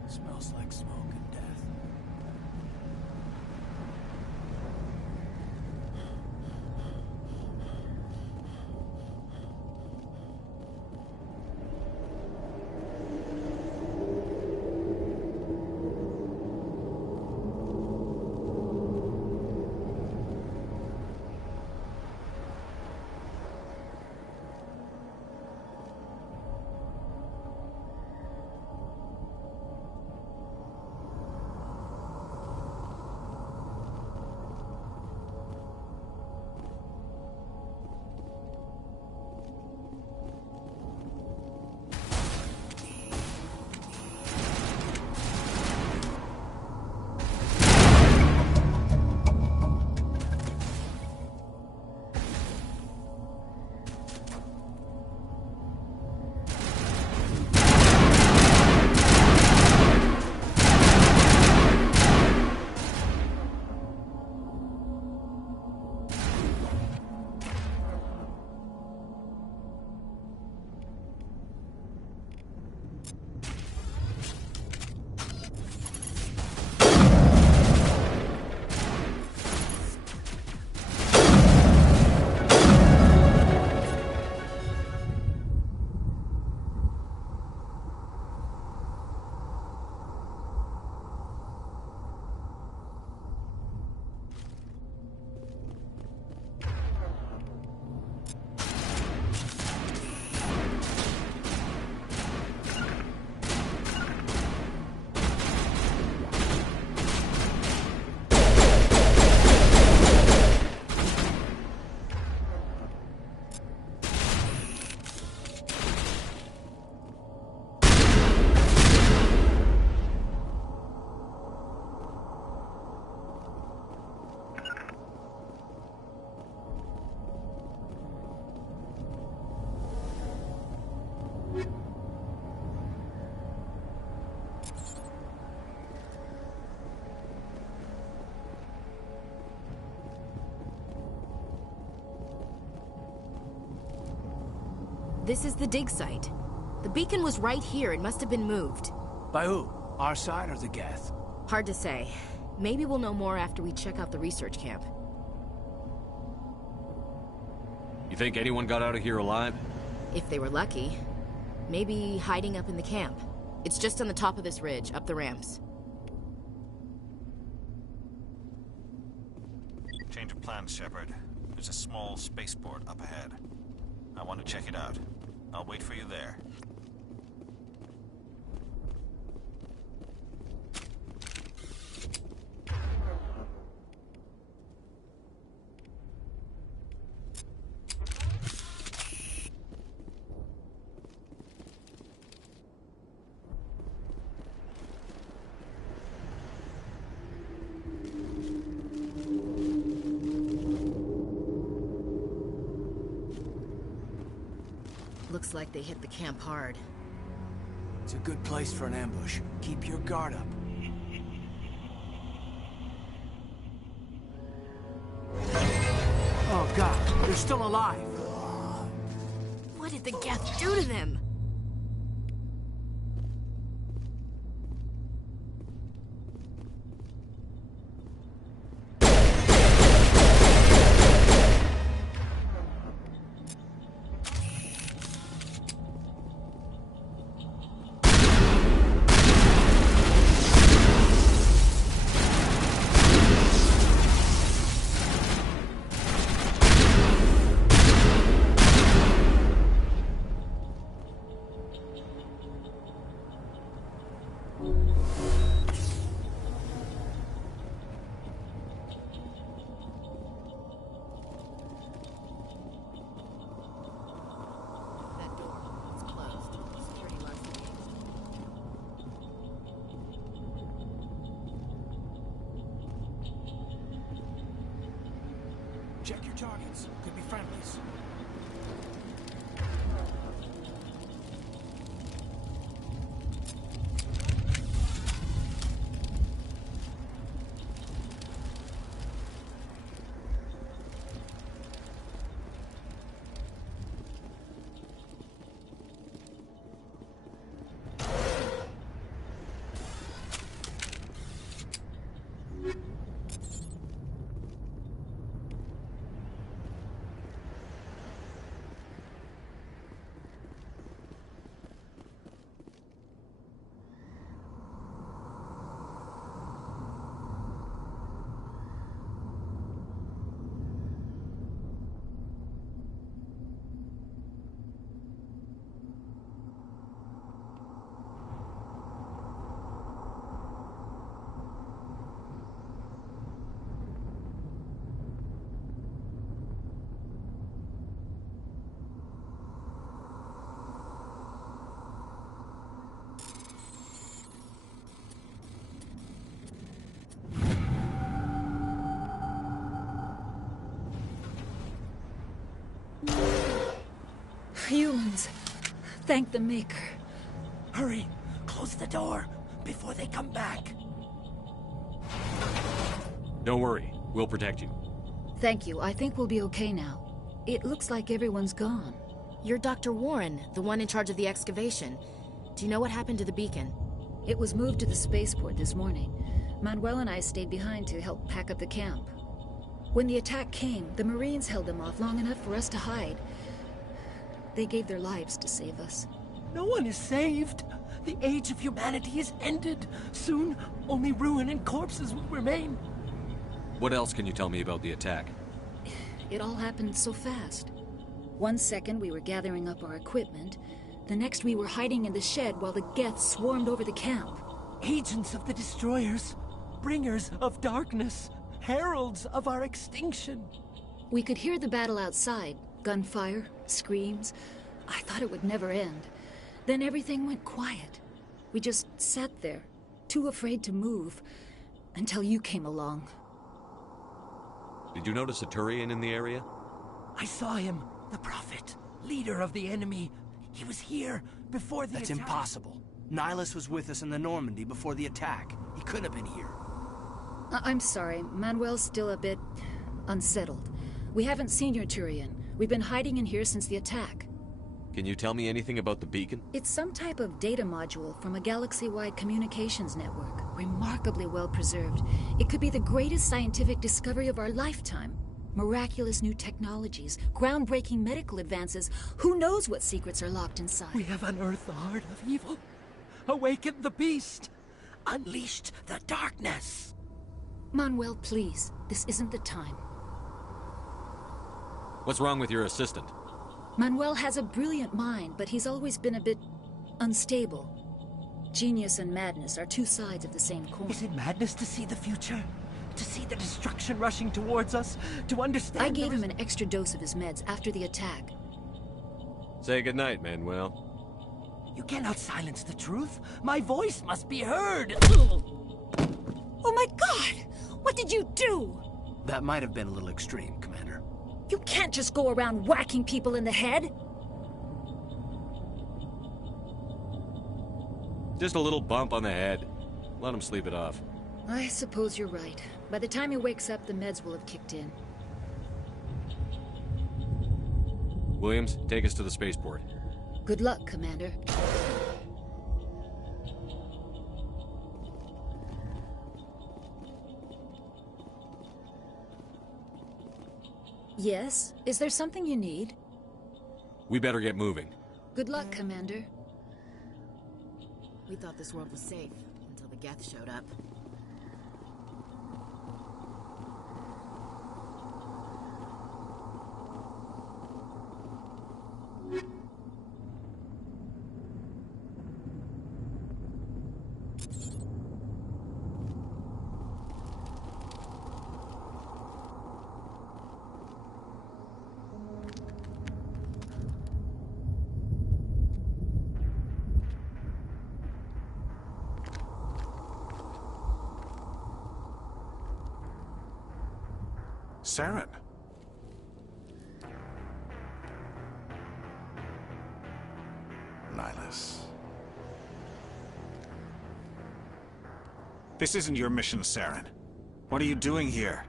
Smells like smoke and death. This is the dig site. The beacon was right here. It must have been moved. By who? Our side or the Geth? Hard to say. Maybe we'll know more after we check out the research camp. You think anyone got out of here alive? If they were lucky. Maybe hiding up in the camp. It's just on the top of this ridge, up the ramps. Change of plans, Shepard. There's a small spaceport up ahead. I want to check it out. I'll wait for you there. Looks like they hit the camp hard. It's a good place for an ambush. Keep your guard up. Oh god, they're still alive! What did the Geth do to them? Check your targets. Could be friendlies. Humans. Thank the Maker. Hurry! Close the door before they come back. Don't worry. We'll protect you. Thank you. I think we'll be okay now. It looks like everyone's gone. You're Dr. Warren, the one in charge of the excavation. Do you know what happened to the beacon? It was moved to the spaceport this morning. Manuel and I stayed behind to help pack up the camp. When the attack came, the Marines held them off long enough for us to hide. They gave their lives to save us. No one is saved. The age of humanity is ended. Soon, only ruin and corpses will remain. What else can you tell me about the attack? It all happened so fast. 1 second we were gathering up our equipment. The next we were hiding in the shed while the Geth swarmed over the camp. Agents of the Destroyers. Bringers of darkness. Heralds of our extinction. We could hear the battle outside. Gunfire, screams. I thought it would never end. Then everything went quiet. We just sat there, too afraid to move, until you came along. Did you notice a Turian in the area? I saw him, the Prophet, leader of the enemy. He was here before the attack. That's impossible. Nihilus was with us in the Normandy before the attack. He couldn't have been here. I'm sorry. Manuel's still a bit unsettled. We haven't seen your Turian. We've been hiding in here since the attack. Can you tell me anything about the beacon? It's some type of data module from a galaxy-wide communications network. Remarkably well preserved. It could be the greatest scientific discovery of our lifetime. Miraculous new technologies, groundbreaking medical advances. Who knows what secrets are locked inside? We have unearthed the heart of evil. Awakened the beast. Unleashed the darkness. Manuel, please. This isn't the time. What's wrong with your assistant? Manuel has a brilliant mind, but he's always been a bit unstable. Genius and madness are two sides of the same coin. Is it madness to see the future? To see the destruction rushing towards us? To understand... I gave him an extra dose of his meds after the attack. Say goodnight, Manuel. You cannot silence the truth. My voice must be heard. Oh my God! What did you do? That might have been a little extreme, Commander. You can't just go around whacking people in the head. Just a little bump on the head. Let him sleep it off. I suppose you're right. By the time he wakes up, the meds will have kicked in. Williams, take us to the spaceport. Good luck, Commander. Yes? Is there something you need? We better get moving. Good luck, Commander. We thought this world was safe until the Geth showed up. Saren. Nihilus. This isn't your mission, Saren. What are you doing here?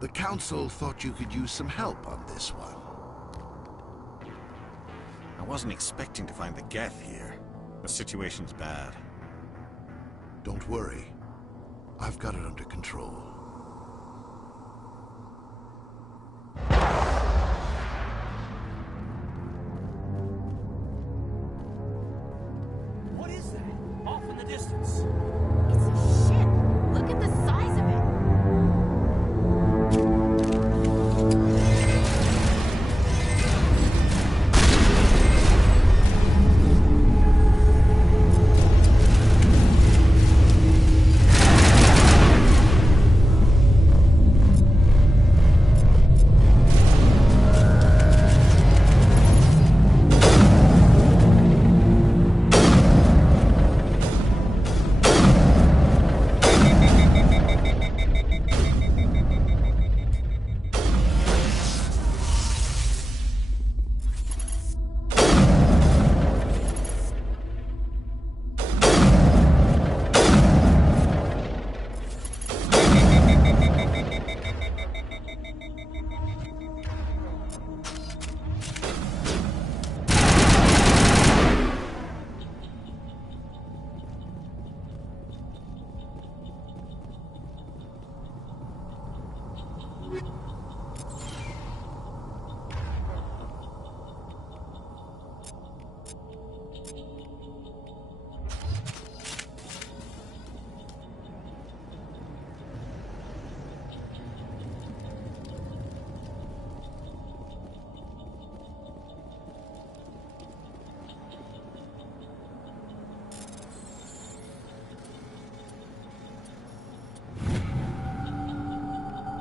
The Council thought you could use some help on this one. I wasn't expecting to find the Geth here. The situation's bad. Don't worry. I've got it under control. What is that? Off in the distance. It's a ship. Look at the size of it.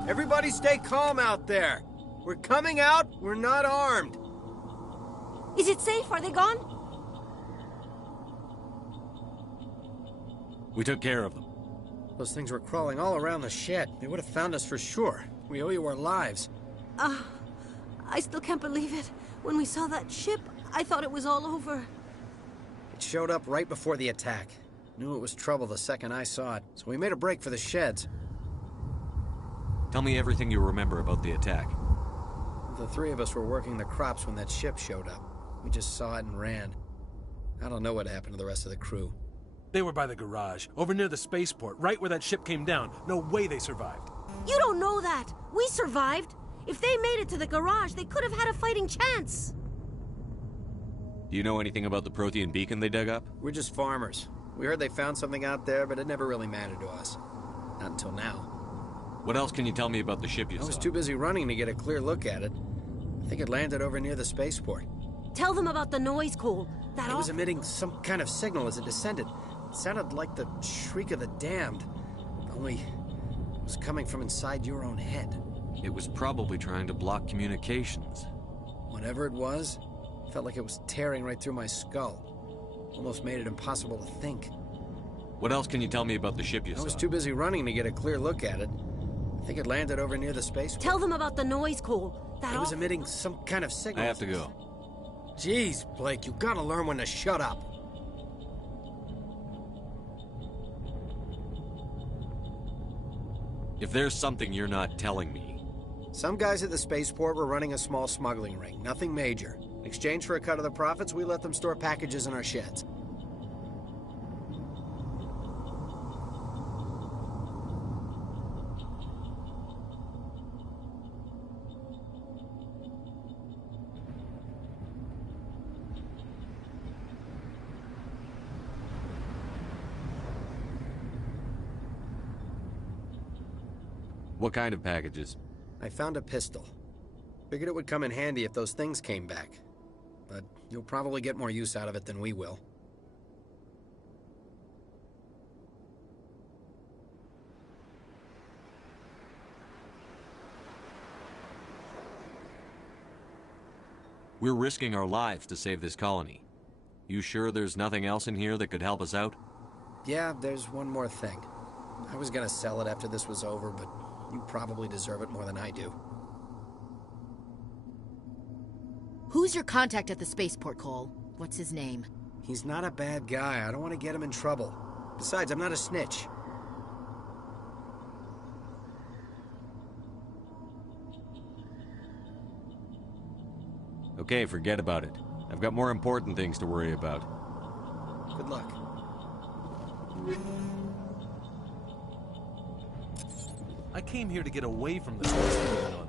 Everybody stay calm out there. We're coming out, we're not armed. Is it safe? Are they gone? We took care of them. Those things were crawling all around the shed. They would have found us for sure. We owe you our lives. I still can't believe it. When we saw that ship, I thought it was all over. It showed up right before the attack. Knew it was trouble the second I saw it, so we made a break for the sheds. Tell me everything you remember about the attack. The three of us were working the crops when that ship showed up. We just saw it and ran. I don't know what happened to the rest of the crew. They were by the garage, over near the spaceport, right where that ship came down. No way they survived. You don't know that. We survived. If they made it to the garage, they could have had a fighting chance. Do you know anything about the Prothean beacon they dug up? We're just farmers. We heard they found something out there, but it never really mattered to us. Not until now. What else can you tell me about the ship you saw? I was too busy running to get a clear look at it. I think it landed over near the spaceport. Tell them about the noise, Cole. It was emitting some kind of signal as it descended. It sounded like the shriek of the damned. Only it was coming from inside your own head. It was probably trying to block communications. Whatever it was, felt like it was tearing right through my skull. Almost made it impossible to think. What else can you tell me about the ship you saw? I was too busy running to get a clear look at it. I think it landed over near the spaceport. Tell them about the noise, Cole. It was emitting some kind of signal. I have to go. Jeez, Blake, you gotta learn when to shut up. If there's something you're not telling me... Some guys at the spaceport were running a small smuggling ring, nothing major. In exchange for a cut of the profits, we let them store packages in our sheds. What kind of packages? I found a pistol. Figured it would come in handy if those things came back. But you'll probably get more use out of it than we will. We're risking our lives to save this colony. You sure there's nothing else in here that could help us out? Yeah, there's one more thing. I was gonna sell it after this was over, but you probably deserve it more than I do. Who's your contact at the spaceport, Cole? What's his name? He's not a bad guy. I don't want to get him in trouble. Besides, I'm not a snitch. Okay, forget about it. I've got more important things to worry about. Good luck. I came here to get away from this whole thing going on.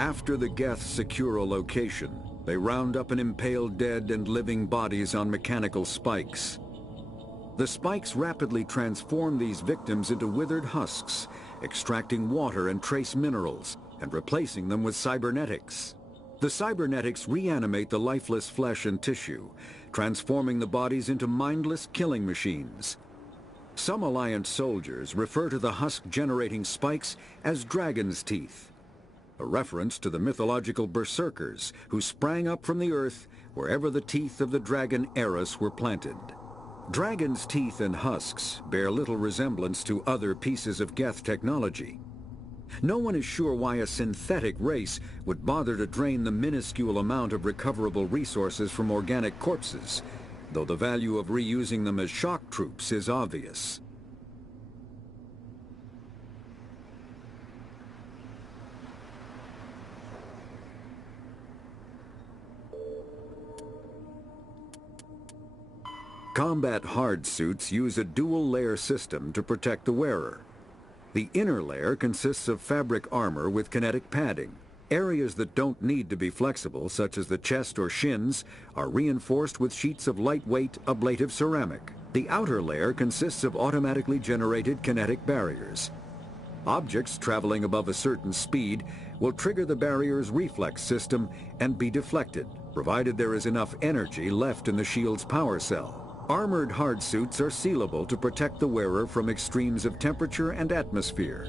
After the Geth secure a location, they round up and impale dead and living bodies on mechanical spikes. The spikes rapidly transform these victims into withered husks, extracting water and trace minerals, and replacing them with cybernetics. The cybernetics reanimate the lifeless flesh and tissue, transforming the bodies into mindless killing machines. Some Alliance soldiers refer to the husk-generating spikes as dragon's teeth, a reference to the mythological berserkers who sprang up from the earth wherever the teeth of the dragon Eris were planted. Dragon's teeth and husks bear little resemblance to other pieces of Geth technology. No one is sure why a synthetic race would bother to drain the minuscule amount of recoverable resources from organic corpses, though the value of reusing them as shock troops is obvious. Combat hard suits use a dual-layer system to protect the wearer. The inner layer consists of fabric armor with kinetic padding. Areas that don't need to be flexible, such as the chest or shins, are reinforced with sheets of lightweight, ablative ceramic. The outer layer consists of automatically generated kinetic barriers. Objects traveling above a certain speed will trigger the barrier's reflex system and be deflected, provided there is enough energy left in the shield's power cell. Armored hard suits are sealable to protect the wearer from extremes of temperature and atmosphere.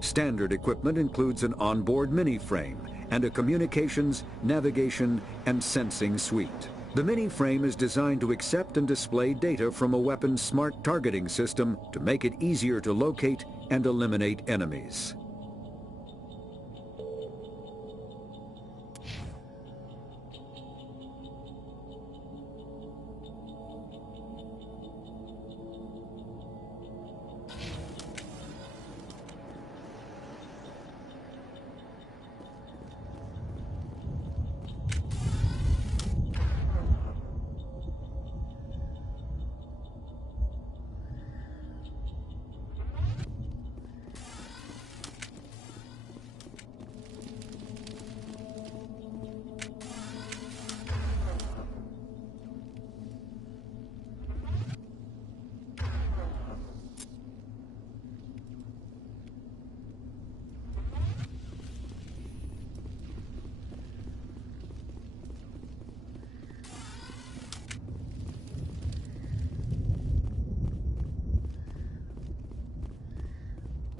Standard equipment includes an onboard mini-frame and a communications, navigation, and sensing suite. The mini-frame is designed to accept and display data from a weapon's smart targeting system to make it easier to locate and eliminate enemies.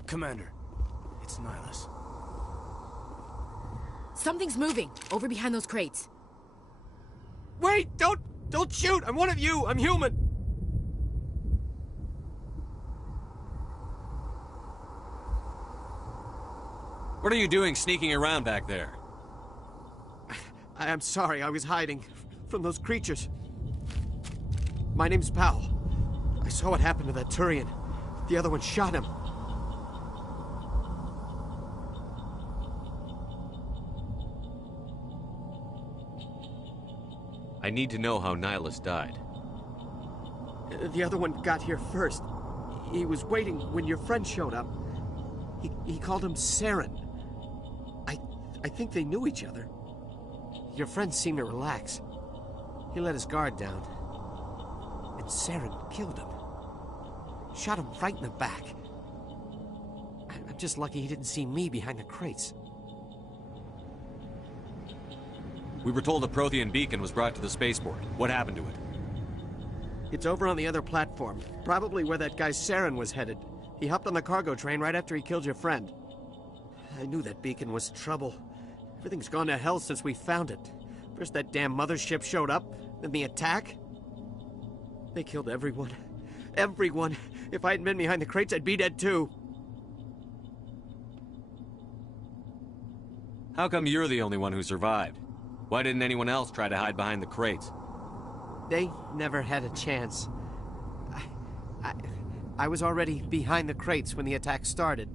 Commander, it's Nihilus. Something's moving, over behind those crates. Wait! Don't shoot! I'm one of you! I'm human! What are you doing sneaking around back there? I'm sorry, I was hiding from those creatures. My name's Powell. I saw what happened to that Turian. The other one shot him. I need to know how Nihilus died. The other one got here first. He was waiting when your friend showed up. He called him Saren. I think they knew each other. Your friend seemed to relax. He let his guard down. And Saren killed him. Shot him right in the back. I'm just lucky he didn't see me behind the crates. We were told a Prothean beacon was brought to the spaceport. What happened to it? It's over on the other platform. Probably where that guy Saren was headed. He hopped on the cargo train right after he killed your friend. I knew that beacon was trouble. Everything's gone to hell since we found it. First that damn mothership showed up, then the attack. They killed everyone. Everyone. If I hadn't been behind the crates, I'd be dead too. How come you're the only one who survived? Why didn't anyone else try to hide behind the crates? They never had a chance. I was already behind the crates when the attack started.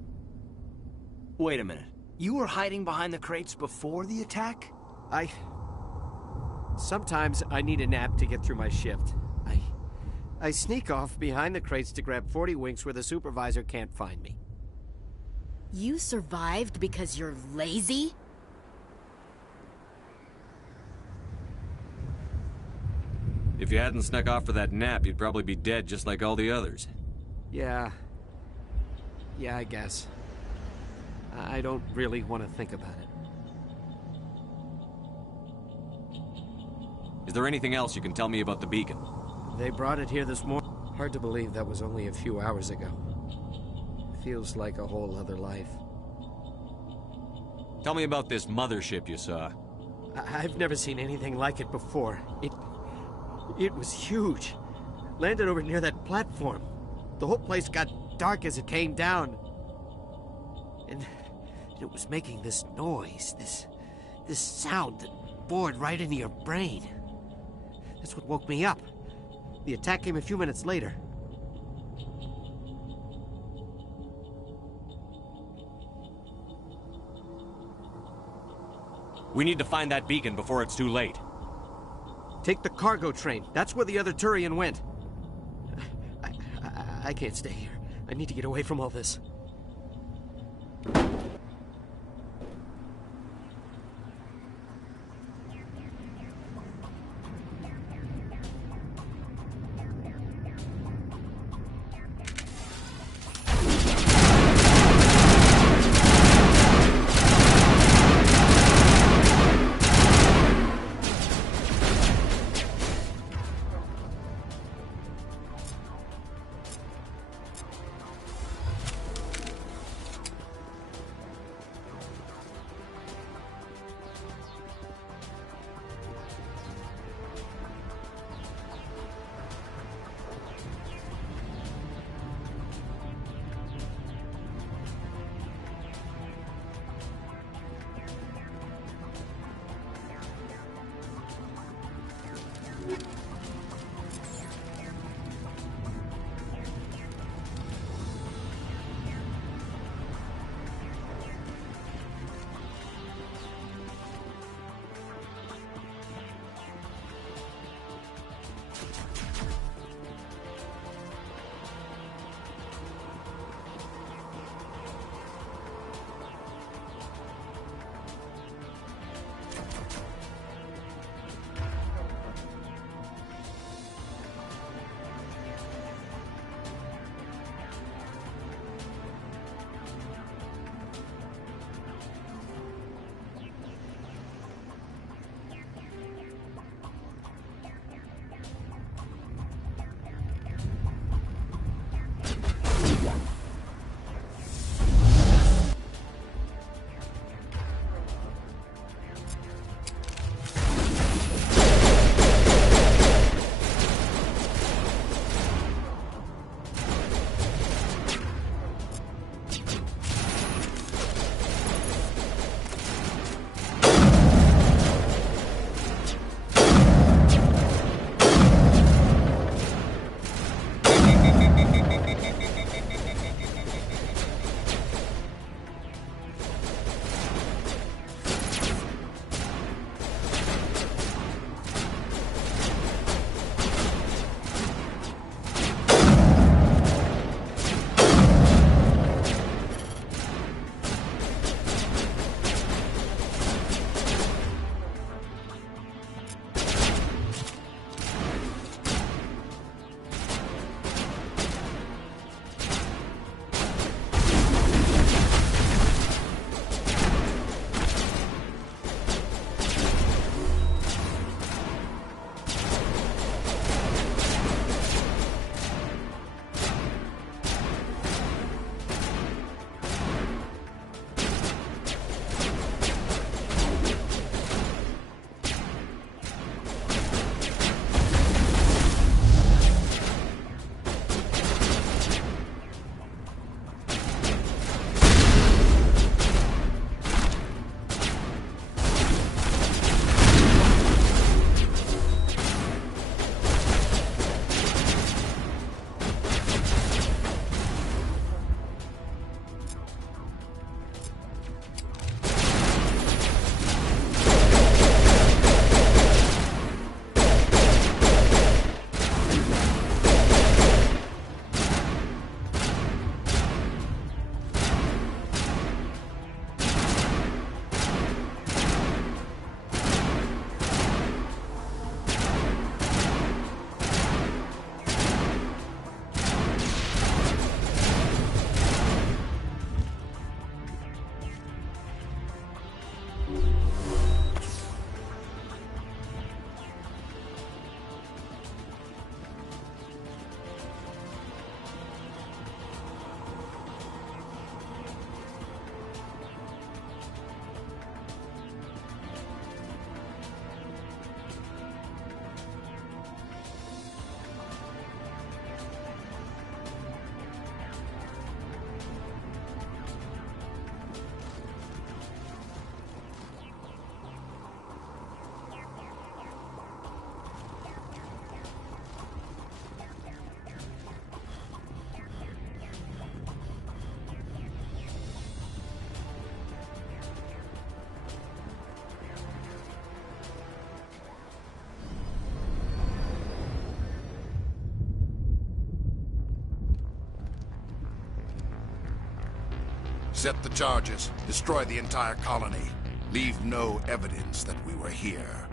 Wait a minute. You were hiding behind the crates before the attack? Sometimes I need a nap to get through my shift. I sneak off behind the crates to grab 40 winks where the supervisor can't find me. You survived because you're lazy? If you hadn't snuck off for that nap, you'd probably be dead just like all the others. Yeah. Yeah, I guess. I don't really want to think about it. Is there anything else you can tell me about the beacon? They brought it here this morning. Hard to believe that was only a few hours ago. Feels like a whole other life. Tell me about this mothership you saw. I've never seen anything like it before. It was huge. Landed over near that platform. The whole place got dark as it came down. And it was making this noise, this sound that bored right into your brain. That's what woke me up. The attack came a few minutes later. We need to find that beacon before it's too late. Take the cargo train. That's where the other Turian went. I can't stay here. I need to get away from all this. Set the charges. Destroy the entire colony. Leave no evidence that we were here.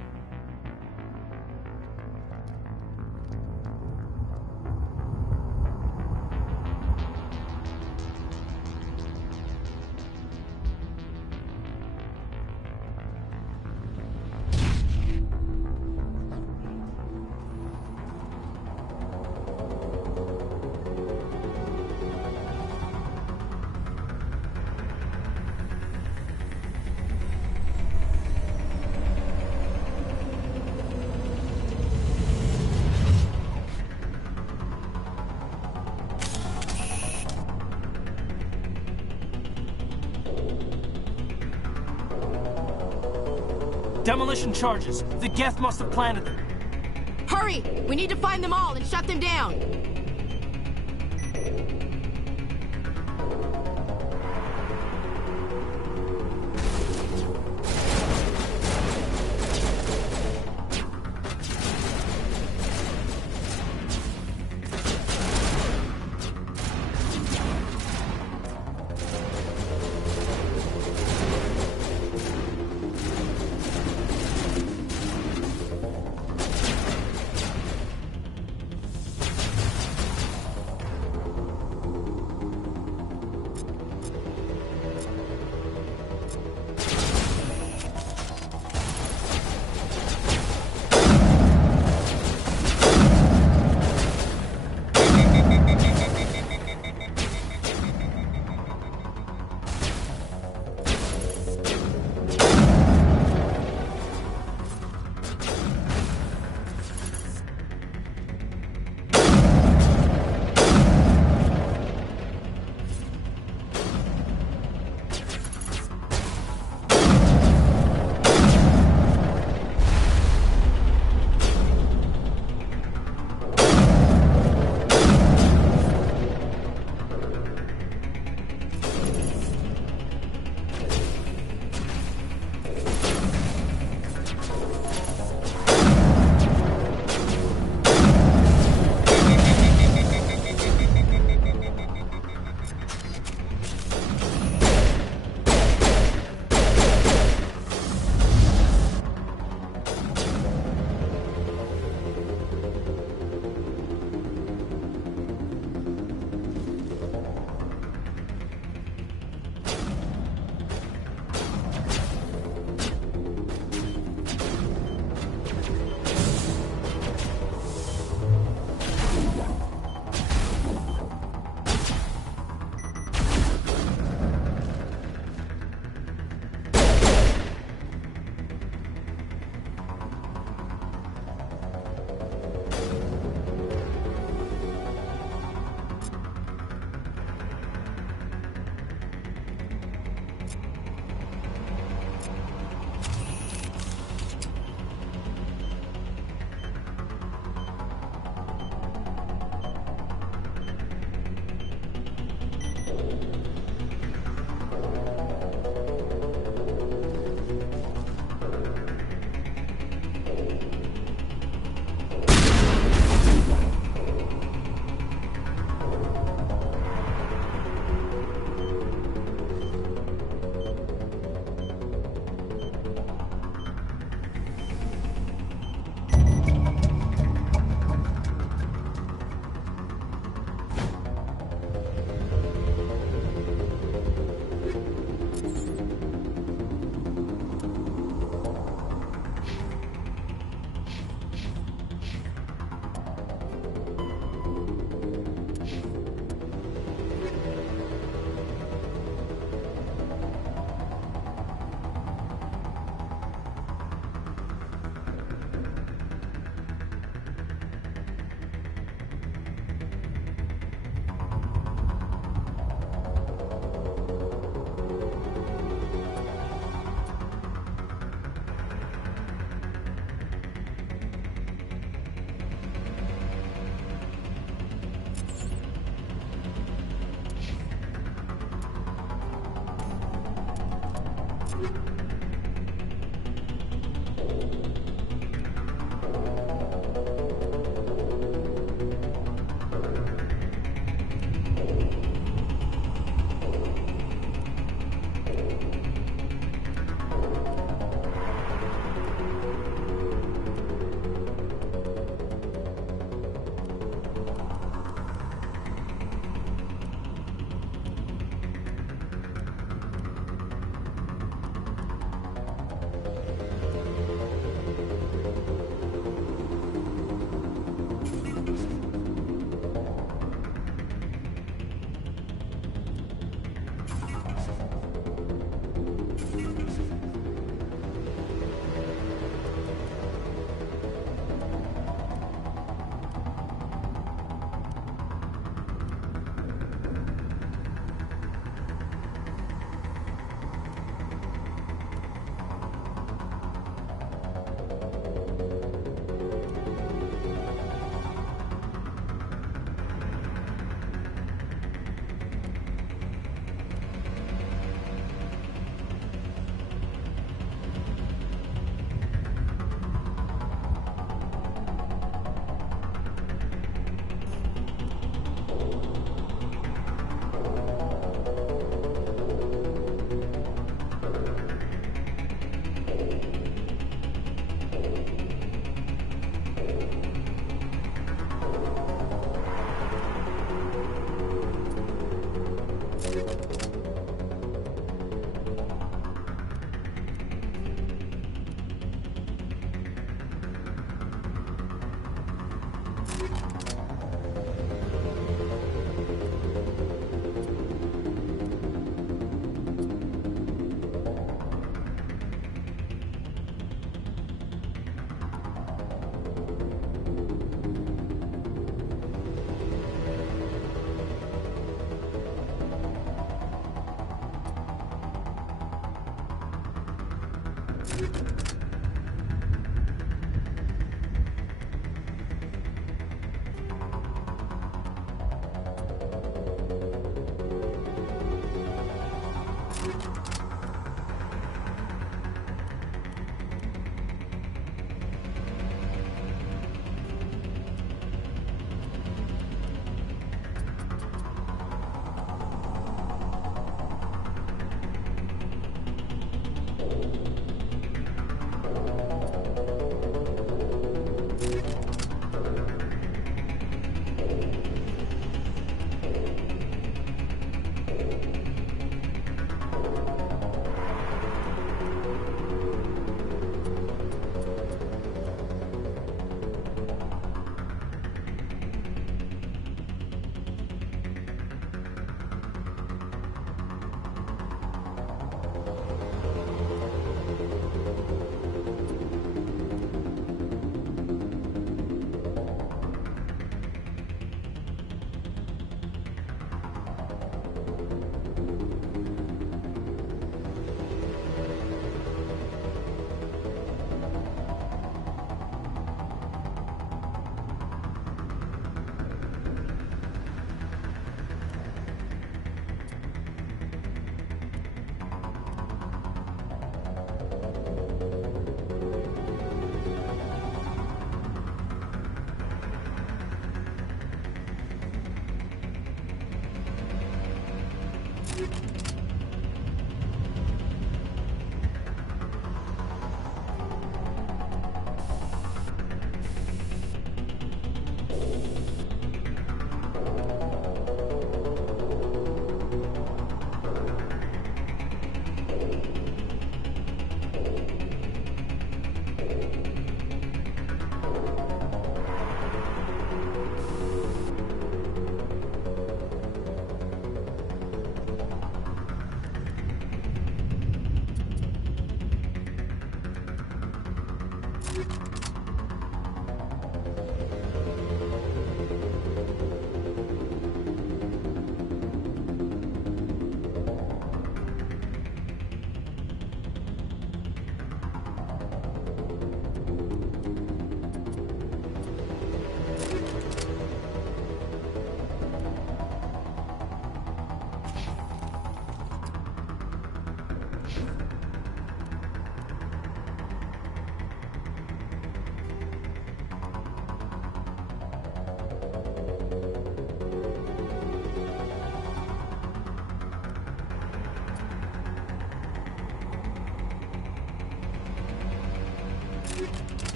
Demolition charges. The Geth must have planted them. Hurry! We need to find them all and shut them down!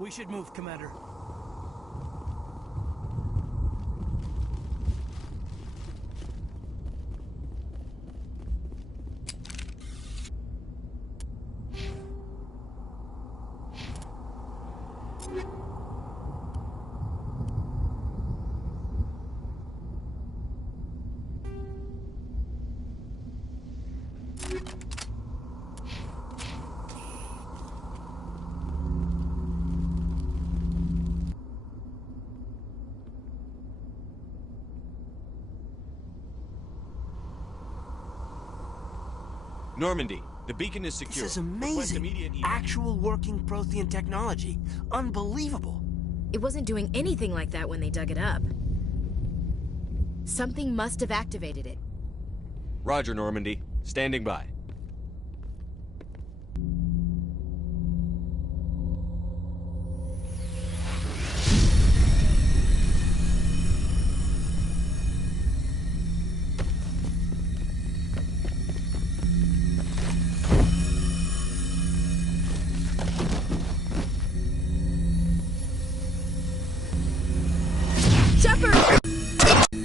We should move, Commander. Normandy, the beacon is secure. This is amazing. Actual working Prothean technology. Unbelievable. It wasn't doing anything like that when they dug it up. Something must have activated it. Roger, Normandy. Standing by.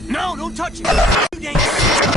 No, don't touch it! Too dangerous!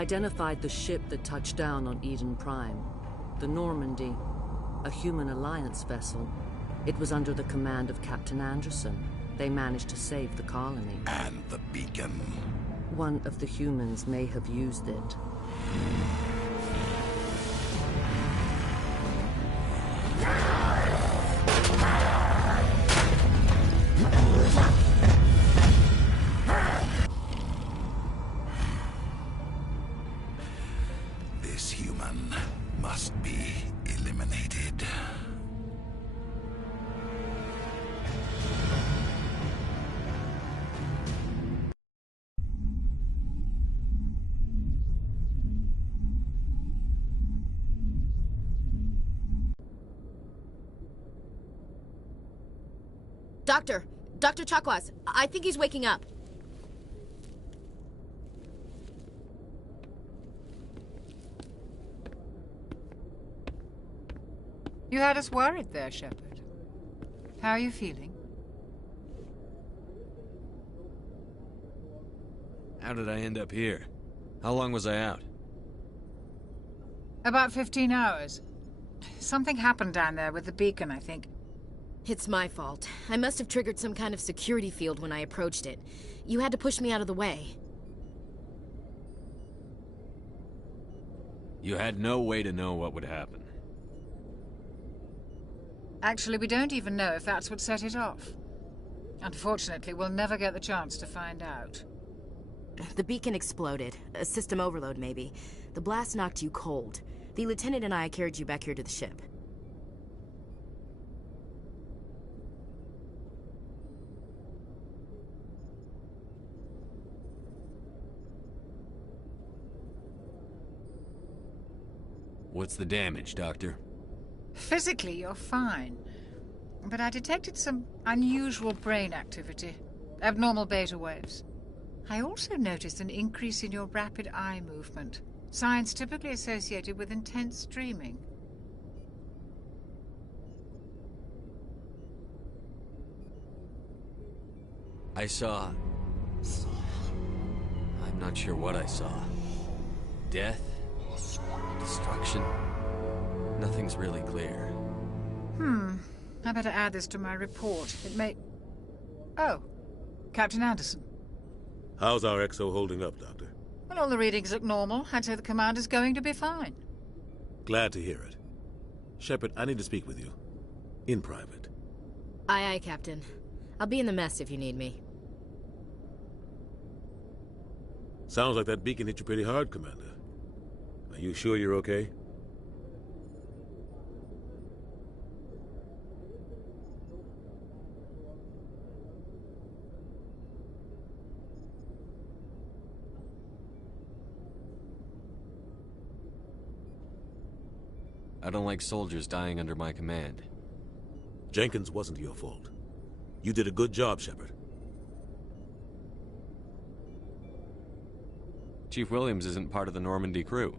identified the ship that touched down on Eden Prime. The Normandy, a human alliance vessel. It was under the command of Captain Anderson. They managed to save the colony. And the beacon. One of the humans may have used it. This human must be eliminated. Dr. Chakwas, I think he's waking up. You had us worried there, Shepard. How are you feeling? How did I end up here? How long was I out? About 15 hours. Something happened down there with the beacon, I think. It's my fault. I must have triggered some kind of security field when I approached it. You had to push me out of the way. You had no way to know what would happen. Actually, we don't even know if that's what set it off. Unfortunately, we'll never get the chance to find out. The beacon exploded. A system overload, maybe. The blast knocked you cold. The lieutenant and I carried you back here to the ship. What's the damage, Doctor? Physically, you're fine. But I detected some unusual brain activity. Abnormal beta waves. I also noticed an increase in your rapid eye movement. Signs typically associated with intense dreaming. I saw... I'm not sure what I saw. Death? Destruction? Nothing's really clear. I better add this to my report. It may... Oh, Captain Anderson. How's our XO holding up, Doctor? Well, all the readings look normal. I'd say the commander's going to be fine. Glad to hear it. Shepard, I need to speak with you. In private. Aye, aye, Captain. I'll be in the mess if you need me. Sounds like that beacon hit you pretty hard, Commander. Are you sure you're okay? I don't like soldiers dying under my command. Jenkins wasn't your fault. You did a good job, Shepard. Chief Williams isn't part of the Normandy crew.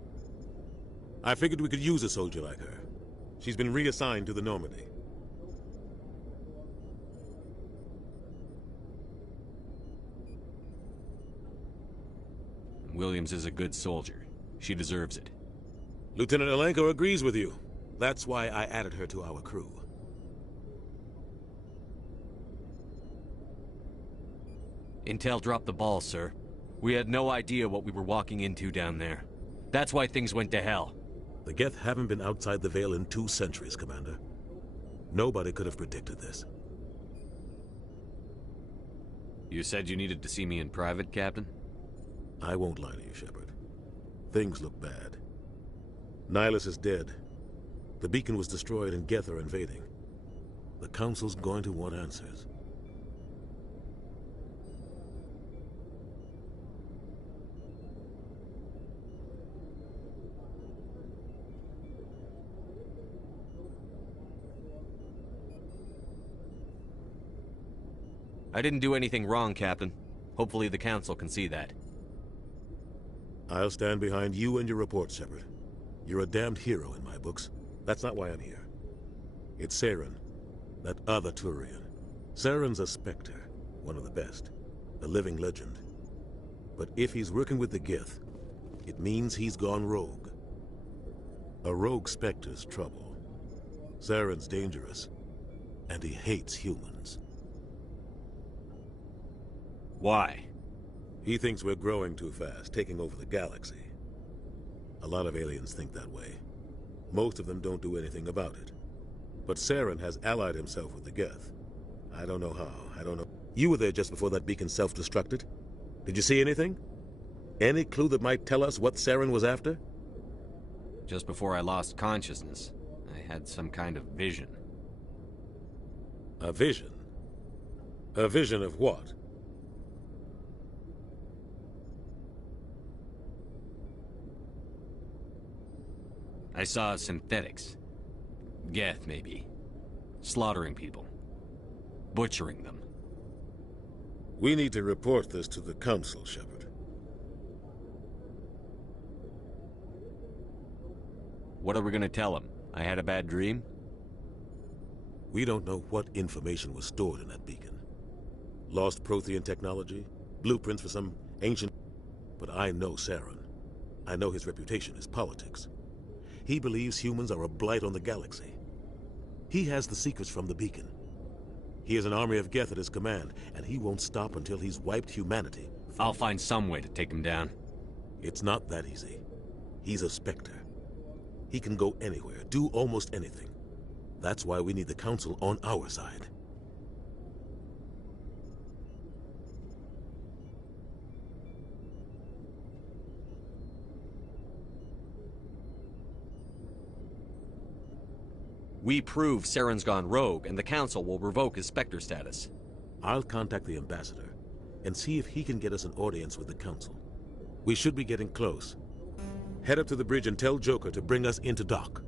I figured we could use a soldier like her. She's been reassigned to the Normandy. Williams is a good soldier. She deserves it. Lieutenant Alenko agrees with you. That's why I added her to our crew. Intel dropped the ball, sir. We had no idea what we were walking into down there. That's why things went to hell. The Geth haven't been outside the Veil in 2 centuries, Commander. Nobody could have predicted this. You said you needed to see me in private, Captain? I won't lie to you, Shepard. Things look bad. Nihilus is dead. The beacon was destroyed and Geth are invading. The Council's going to want answers. I didn't do anything wrong, Captain. Hopefully the Council can see that. I'll stand behind you and your report, Shepard. You're a damned hero in my books. That's not why I'm here. It's Saren, that other Turian. Saren's a Spectre, one of the best, a living legend. But if he's working with the Geth, It means he's gone rogue. A rogue Spectre's trouble. Saren's dangerous, and he hates humans. Why? He thinks we're growing too fast, taking over the galaxy. A lot of aliens think that way. Most of them don't do anything about it. But Saren has allied himself with the Geth. I don't know how, I don't know. You were there just before that beacon self-destructed. Did you see anything? Any clue that might tell us what Saren was after? Just before I lost consciousness, I had some kind of vision. A vision? A vision of what? I saw synthetics. Geth, maybe. Slaughtering people. Butchering them. We need to report this to the Council, Shepard. What are we gonna tell him? I had a bad dream? We don't know what information was stored in that beacon. Lost Prothean technology, blueprints for some ancient... But I know Saren. I know his reputation is politics. He believes humans are a blight on the galaxy. He has the secrets from the beacon. He has an army of Geth at his command, and he won't stop until he's wiped humanity. I'll find some way to take him down. It's not that easy. He's a Spectre. He can go anywhere, do almost anything. That's why we need the Council on our side. We prove Saren's gone rogue, and the Council will revoke his Spectre status. I'll contact the Ambassador, and see if he can get us an audience with the Council. We should be getting close. Head up to the bridge and tell Joker to bring us into dock.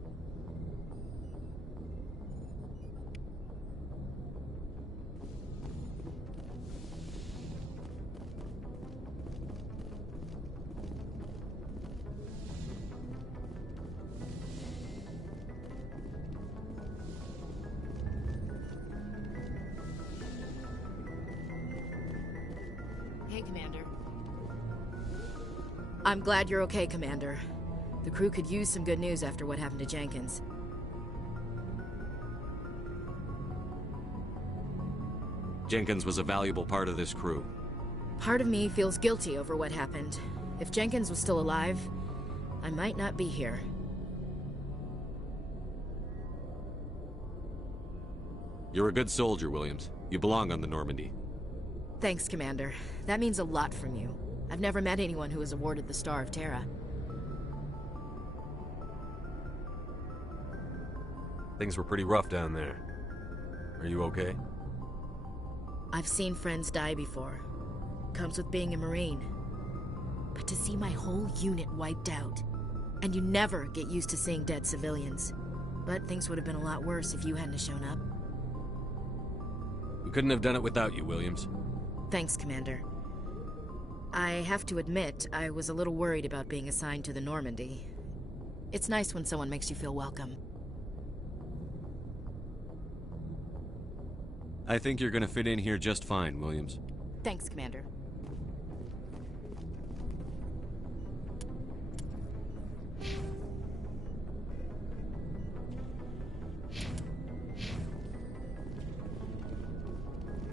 Hey, Commander. I'm glad you're okay, Commander. The crew could use some good news after what happened to Jenkins. Jenkins was a valuable part of this crew. Part of me feels guilty over what happened. If Jenkins was still alive, I might not be here. You're a good soldier, Williams. You belong on the Normandy. Thanks, Commander. That means a lot from you. I've never met anyone who was awarded the Star of Terra. Things were pretty rough down there. Are you okay? I've seen friends die before. Comes with being a Marine. But to see my whole unit wiped out, and you never get used to seeing dead civilians. But things would have been a lot worse if you hadn't shown up. We couldn't have done it without you, Williams. Thanks, Commander. I have to admit, I was a little worried about being assigned to the Normandy. It's nice when someone makes you feel welcome. I think you're gonna fit in here just fine, Williams. Thanks, Commander.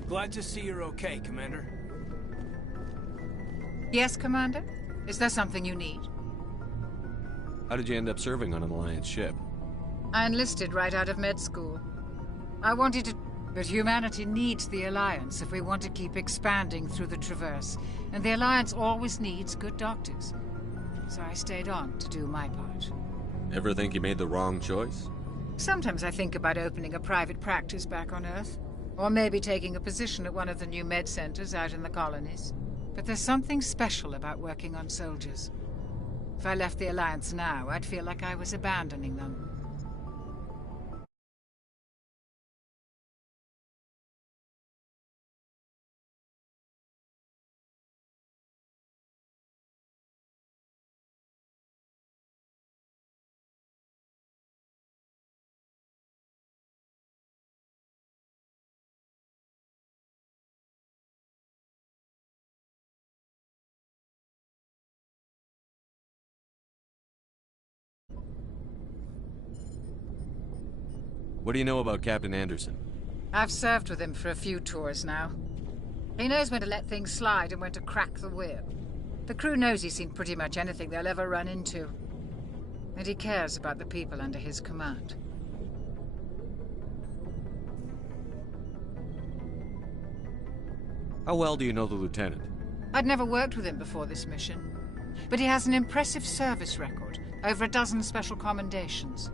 Glad to see you're okay, Commander. Yes, Commander? Is there something you need? How did you end up serving on an Alliance ship? I enlisted right out of med school. I wanted to... But humanity needs the Alliance if we want to keep expanding through the Traverse. And the Alliance always needs good doctors. So I stayed on to do my part. Ever think you made the wrong choice? Sometimes I think about opening a private practice back on Earth. Or maybe taking a position at one of the new med centers out in the colonies. But there's something special about working on soldiers. If I left the Alliance now, I'd feel like I was abandoning them. What do you know about Captain Anderson? I've served with him for a few tours now. He knows when to let things slide and when to crack the whip. The crew knows he's seen pretty much anything they'll ever run into. And he cares about the people under his command. How well do you know the lieutenant? I'd never worked with him before this mission. But he has an impressive service record. Over a dozen special commendations.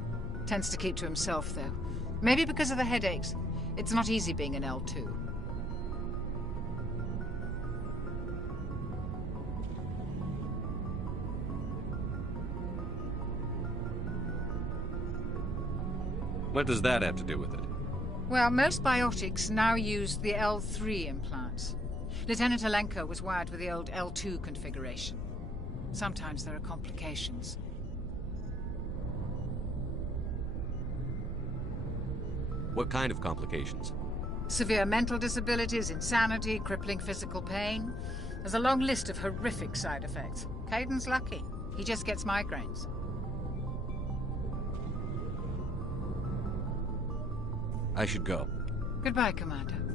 Tends to keep to himself, though. Maybe because of the headaches. It's not easy being an L2. What does that have to do with it? Well, most biotics now use the L3 implants. Lieutenant Alenko was wired with the old L2 configuration. Sometimes there are complications. What kind of complications? Severe mental disabilities, insanity, crippling physical pain. There's a long list of horrific side effects. Kaiden's lucky. He just gets migraines. I should go. Goodbye, Commander.